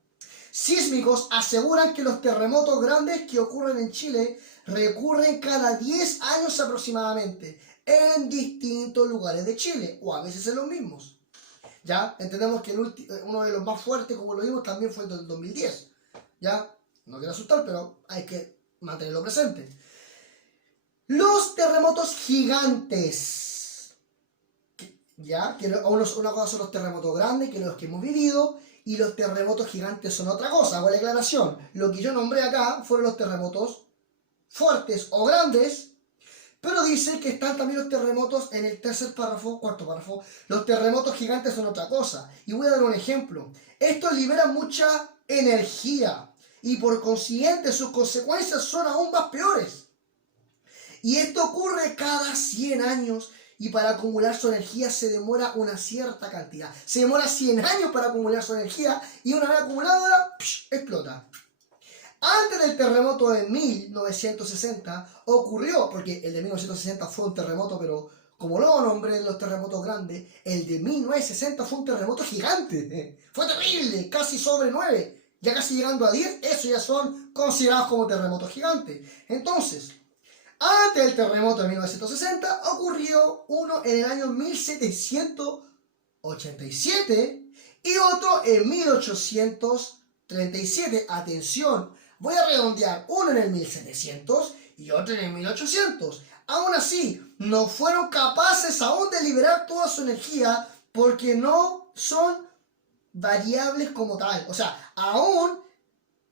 Sísmicos aseguran que los terremotos grandes que ocurren en Chile recurren cada 10 años aproximadamente en distintos lugares de Chile, o a veces en los mismos. Ya entendemos que uno de los más fuertes, como lo vimos, también fue el del 2010. Ya, no quiero asustar, pero hay que mantenerlo presente. Los terremotos gigantes. Ya, que una cosa son los terremotos grandes, que son los que hemos vivido, y los terremotos gigantes son otra cosa. Hago la aclaración. Lo que yo nombré acá fueron los terremotos fuertes o grandes, pero dice que están también los terremotos en el tercer párrafo, cuarto párrafo. Los terremotos gigantes son otra cosa. Y voy a dar un ejemplo. Estos liberan mucha energía y por consiguiente sus consecuencias son aún más peores. Y esto ocurre cada 100 años y para acumular su energía se demora una cierta cantidad. Se demora 100 años para acumular su energía y una vez acumulada, explota. Antes del terremoto de 1960 ocurrió, porque el de 1960 fue un terremoto, pero como lo nombré los terremotos grandes, el de 1960 fue un terremoto gigante. Fue terrible, casi sobre 9. Ya casi llegando a 10, eso ya son considerados como terremotos gigantes. Entonces, antes del terremoto de 1960 ocurrió uno en el año 1787 y otro en 1837. Atención, voy a redondear, uno en el 1700 y otro en el 1800. Aún así, no fueron capaces aún de liberar toda su energía porque no son variables como tal. O sea, aún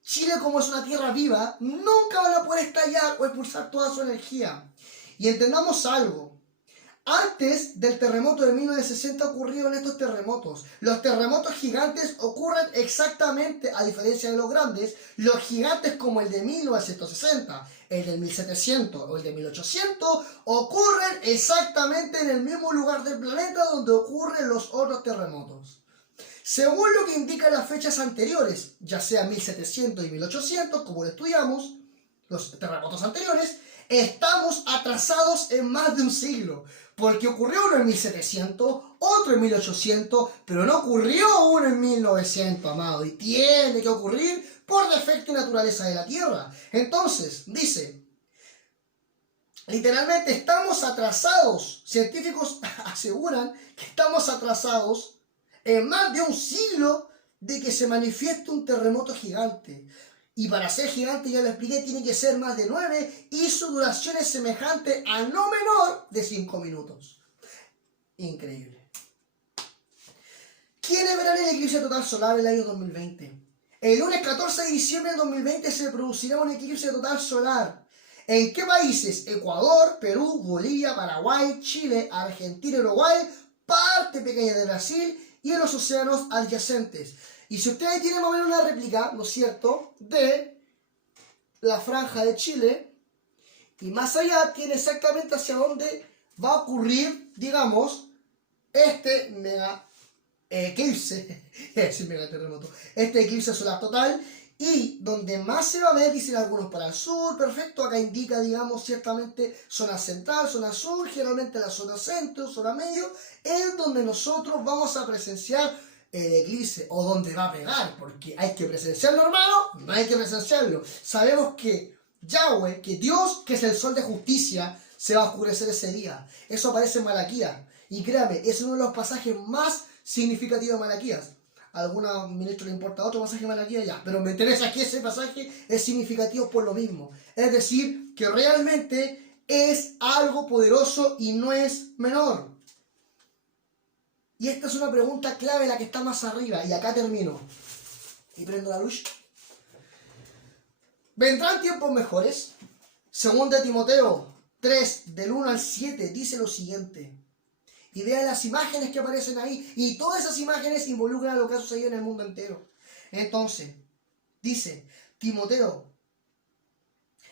Chile, como es una tierra viva, nunca van a poder estallar o expulsar toda su energía. Y entendamos algo. Antes del terremoto de 1960 ocurrieron estos terremotos. Los terremotos gigantes ocurren exactamente, a diferencia de los grandes, los gigantes como el de 1960, el del 1700 o el de 1800 ocurren exactamente en el mismo lugar del planeta donde ocurren los otros terremotos. Según lo que indican las fechas anteriores, ya sea 1700 y 1800, como lo estudiamos, los terremotos anteriores, estamos atrasados en más de un siglo, porque ocurrió uno en 1700, otro en 1800, pero no ocurrió uno en 1900, amado, y tiene que ocurrir por defecto y naturaleza de la Tierra. Entonces, dice, literalmente estamos atrasados, científicos aseguran que estamos atrasados en más de un siglo de que se manifieste un terremoto gigante. Y para ser gigante, ya lo expliqué, tiene que ser más de 9 y su duración es semejante a no menor de 5 minutos. Increíble. ¿Quiénes verán el eclipse total solar el año 2020? El lunes 14 de diciembre del 2020 se producirá un eclipse total solar. ¿En qué países? Ecuador, Perú, Bolivia, Paraguay, Chile, Argentina, Uruguay, parte pequeña de Brasil y en los océanos adyacentes. Y si ustedes tienen más o menos una réplica, ¿no es cierto?, de la franja de Chile, y más allá tiene exactamente hacia dónde va a ocurrir, digamos, este mega eclipse, mega terremoto, este eclipse solar total, y donde más se va a ver, dicen algunos para el sur, perfecto, acá indica, digamos, ciertamente zona central, zona sur, generalmente la zona centro, zona medio, es donde nosotros vamos a presenciar el eclipse, o donde va a pegar, porque hay que presenciarlo, hermano, no hay que presenciarlo. Sabemos que Yahweh, que Dios, que es el sol de justicia, se va a oscurecer ese día. Eso aparece en Malaquías, y créame, es uno de los pasajes más significativos de Malaquías. A algunos ministros le importa otro pasaje de Malaquías, ya, pero me interesa que ese pasaje es significativo por lo mismo. Es decir, que realmente es algo poderoso y no es menor. Y esta es una pregunta clave, la que está más arriba, y acá termino. Y prendo la luz. ¿Vendrán tiempos mejores? Según de Timoteo 3, del 1 al 7, dice lo siguiente. Y vean las imágenes que aparecen ahí. Y todas esas imágenes involucran a lo que ha sucedido en el mundo entero. Entonces, dice, Timoteo,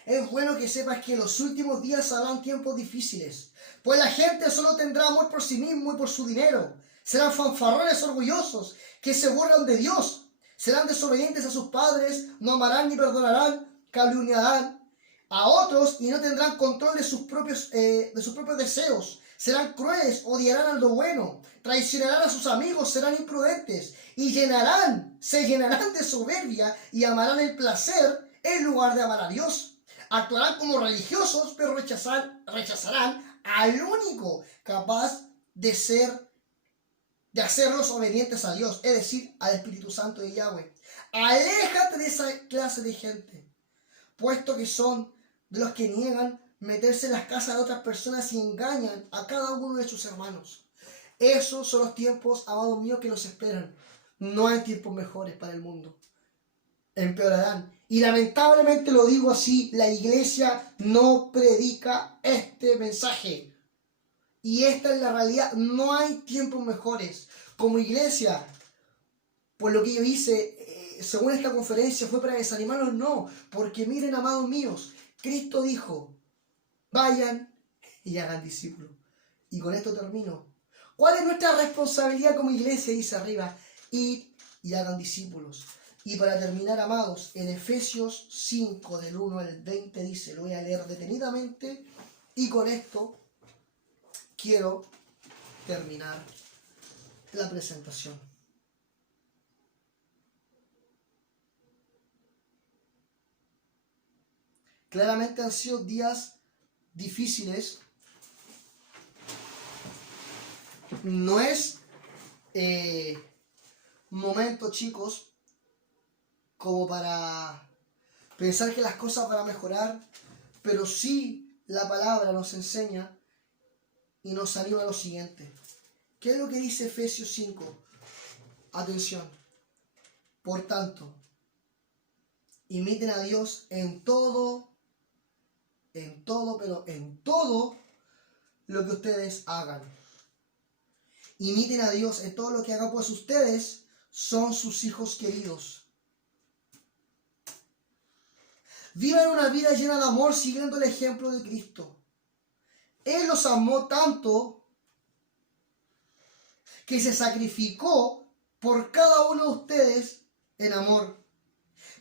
es bueno que sepas que en los últimos días habrán tiempos difíciles. Pues la gente solo tendrá amor por sí mismo y por su dinero. Serán fanfarrones orgullosos que se burlan de Dios. Serán desobedientes a sus padres, no amarán ni perdonarán, calumniarán a otros y no tendrán control de sus propios deseos. Serán crueles, odiarán a lo bueno, traicionarán a sus amigos, serán imprudentes y se llenarán de soberbia y amarán el placer en lugar de amar a Dios. Actuarán como religiosos, pero rechazarán al único capaz de hacerlos obedientes a Dios, es decir, al Espíritu Santo de Yahweh. Aléjate de esa clase de gente, puesto que son de los que niegan meterse en las casas de otras personas y engañan a cada uno de sus hermanos. Esos son los tiempos, amados míos, que nos esperan. No hay tiempos mejores para el mundo. Empeorarán. Y lamentablemente lo digo así, la iglesia no predica este mensaje. Y esta es la realidad, no hay tiempos mejores. Como iglesia, por lo que yo hice, según esta conferencia, fue para desanimarlos, no. Porque miren, amados míos, Cristo dijo, vayan y hagan discípulos. Y con esto termino. ¿Cuál es nuestra responsabilidad como iglesia? Dice arriba, id y hagan discípulos. Y para terminar, amados, en Efesios 5, del 1 al 20 dice, lo voy a leer detenidamente, y con esto quiero terminar la presentación. Claramente han sido días difíciles. No es momento, chicos, como para pensar que las cosas van a mejorar, pero sí la palabra nos enseña y nos anima a lo siguiente. ¿Qué es lo que dice Efesios 5? Atención. Por tanto, imiten a Dios en todo, lo que ustedes hagan. Imiten a Dios en todo lo que hagan, pues ustedes son sus hijos queridos. Vivan una vida llena de amor siguiendo el ejemplo de Cristo. Él los amó tanto que se sacrificó por cada uno de ustedes en amor.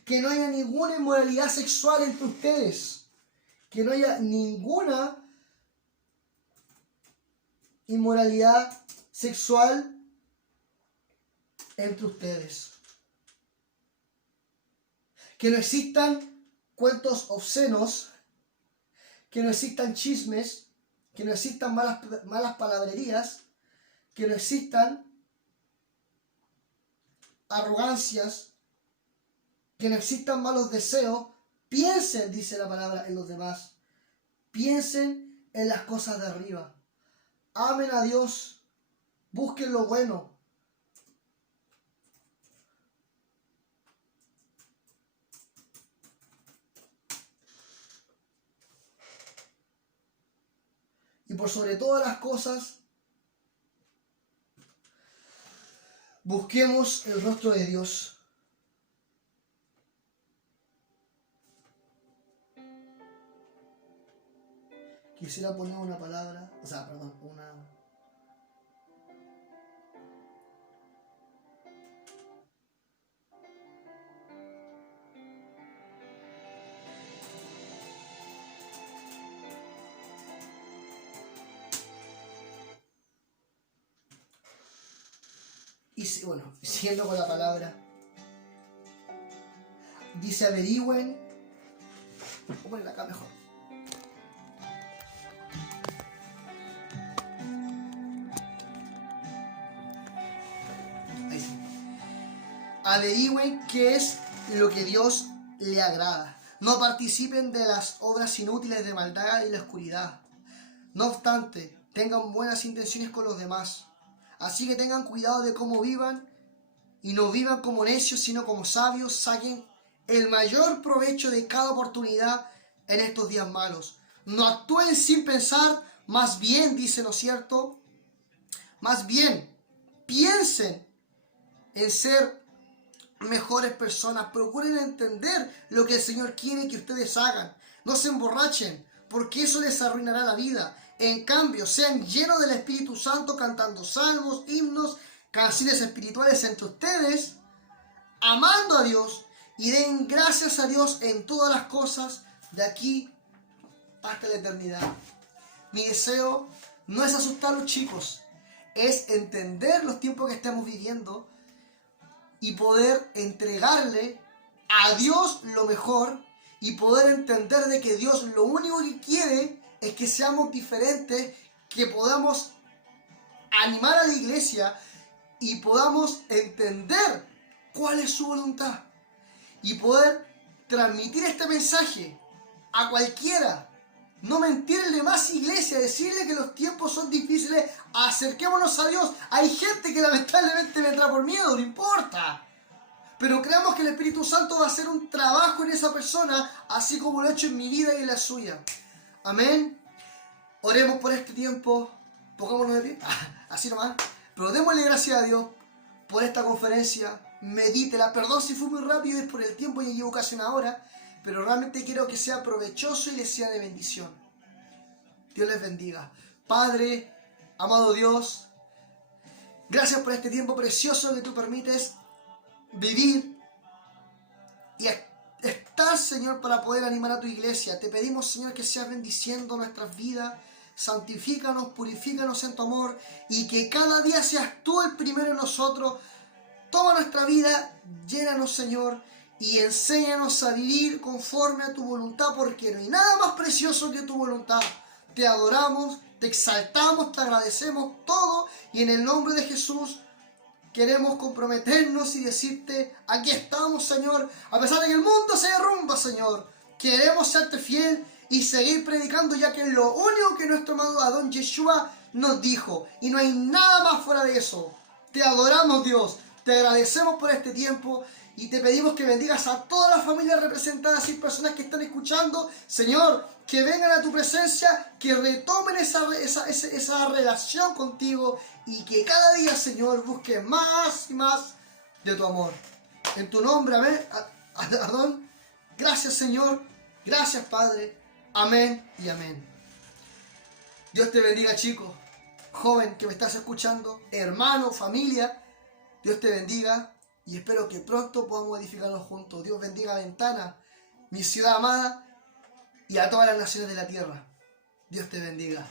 Que no haya ninguna inmoralidad sexual entre ustedes. Que no haya ninguna inmoralidad sexual entre ustedes. Que no existan cuentos obscenos, que no existan chismes, que no existan malas palabrerías, que no existan arrogancias, que no existan malos deseos. Piensen, dice la palabra, en los demás. Piensen en las cosas de arriba. Amen a Dios. Busquen lo bueno. Y por sobre todas las cosas, busquemos el rostro de Dios. Quisiera poner una palabra, y bueno, siguiendo con la palabra, dice: averigüen. Voy a ponerla acá mejor. Ahí sí. Averigüen qué es lo que Dios le agrada. No participen de las obras inútiles de maldad y la oscuridad. No obstante, tengan buenas intenciones con los demás. Así que tengan cuidado de cómo vivan y no vivan como necios, sino como sabios. Saquen el mayor provecho de cada oportunidad en estos días malos. No actúen sin pensar, más bien, dice, ¿no es cierto? Más bien, piensen en ser mejores personas. Procuren entender lo que el Señor quiere que ustedes hagan. No se emborrachen, porque eso les arruinará la vida. En cambio, sean llenos del Espíritu Santo, cantando salmos, himnos, canciones espirituales entre ustedes, amando a Dios, y den gracias a Dios en todas las cosas, de aquí hasta la eternidad. Mi deseo no es asustar a los chicos, es entender los tiempos que estamos viviendo y poder entregarle a Dios lo mejor, y poder entender de que Dios lo único que quiere es que seamos diferentes, que podamos animar a la iglesia y podamos entender cuál es su voluntad y poder transmitir este mensaje a cualquiera. No mentirle más, iglesia, decirle que los tiempos son difíciles, acerquémonos a Dios. Hay gente que lamentablemente vendrá por miedo, no importa. Pero creamos que el Espíritu Santo va a hacer un trabajo en esa persona, así como lo ha hecho en mi vida y en la suya. Amén. Oremos por este tiempo. Pongámonos de pie. Así nomás. Pero démosle gracias a Dios por esta conferencia. Medítela. Perdón si fue muy rápido, es por el tiempo, ya llevo casi una hora. Pero realmente quiero que sea provechoso y les sea de bendición. Dios les bendiga. Padre, amado Dios, gracias por este tiempo precioso que tú permites vivir y estar, Señor, para poder animar a tu iglesia. Te pedimos, Señor, que seas bendiciendo nuestras vidas. Santifícanos, purifícanos en tu amor, y que cada día seas tú el primero en nosotros. Toma nuestra vida, llénanos, Señor, y enséñanos a vivir conforme a tu voluntad, porque no hay nada más precioso que tu voluntad. Te adoramos, te exaltamos, te agradecemos todo, y en el nombre de Jesús queremos comprometernos y decirte: aquí estamos, Señor, a pesar de que el mundo se derrumba, Señor. Queremos serte fiel y seguir predicando, ya que es lo único que nuestro amado Adón Yeshua nos dijo, y no hay nada más fuera de eso. Te adoramos, Dios, te agradecemos por este tiempo, Y te pedimos que bendigas a todas las familias representadas y personas que están escuchando, Señor, que vengan a tu presencia, que retomen esa relación contigo y que cada día, Señor, busquen más y más de tu amor. En tu nombre, amén. Adón. Gracias, Señor. Gracias, Padre. Amén y amén. Dios te bendiga, chico, joven que me estás escuchando, hermano, familia. Dios te bendiga y espero que pronto podamos edificarnos juntos. Dios bendiga a Ventana, mi ciudad amada, y a todas las naciones de la tierra. Dios te bendiga.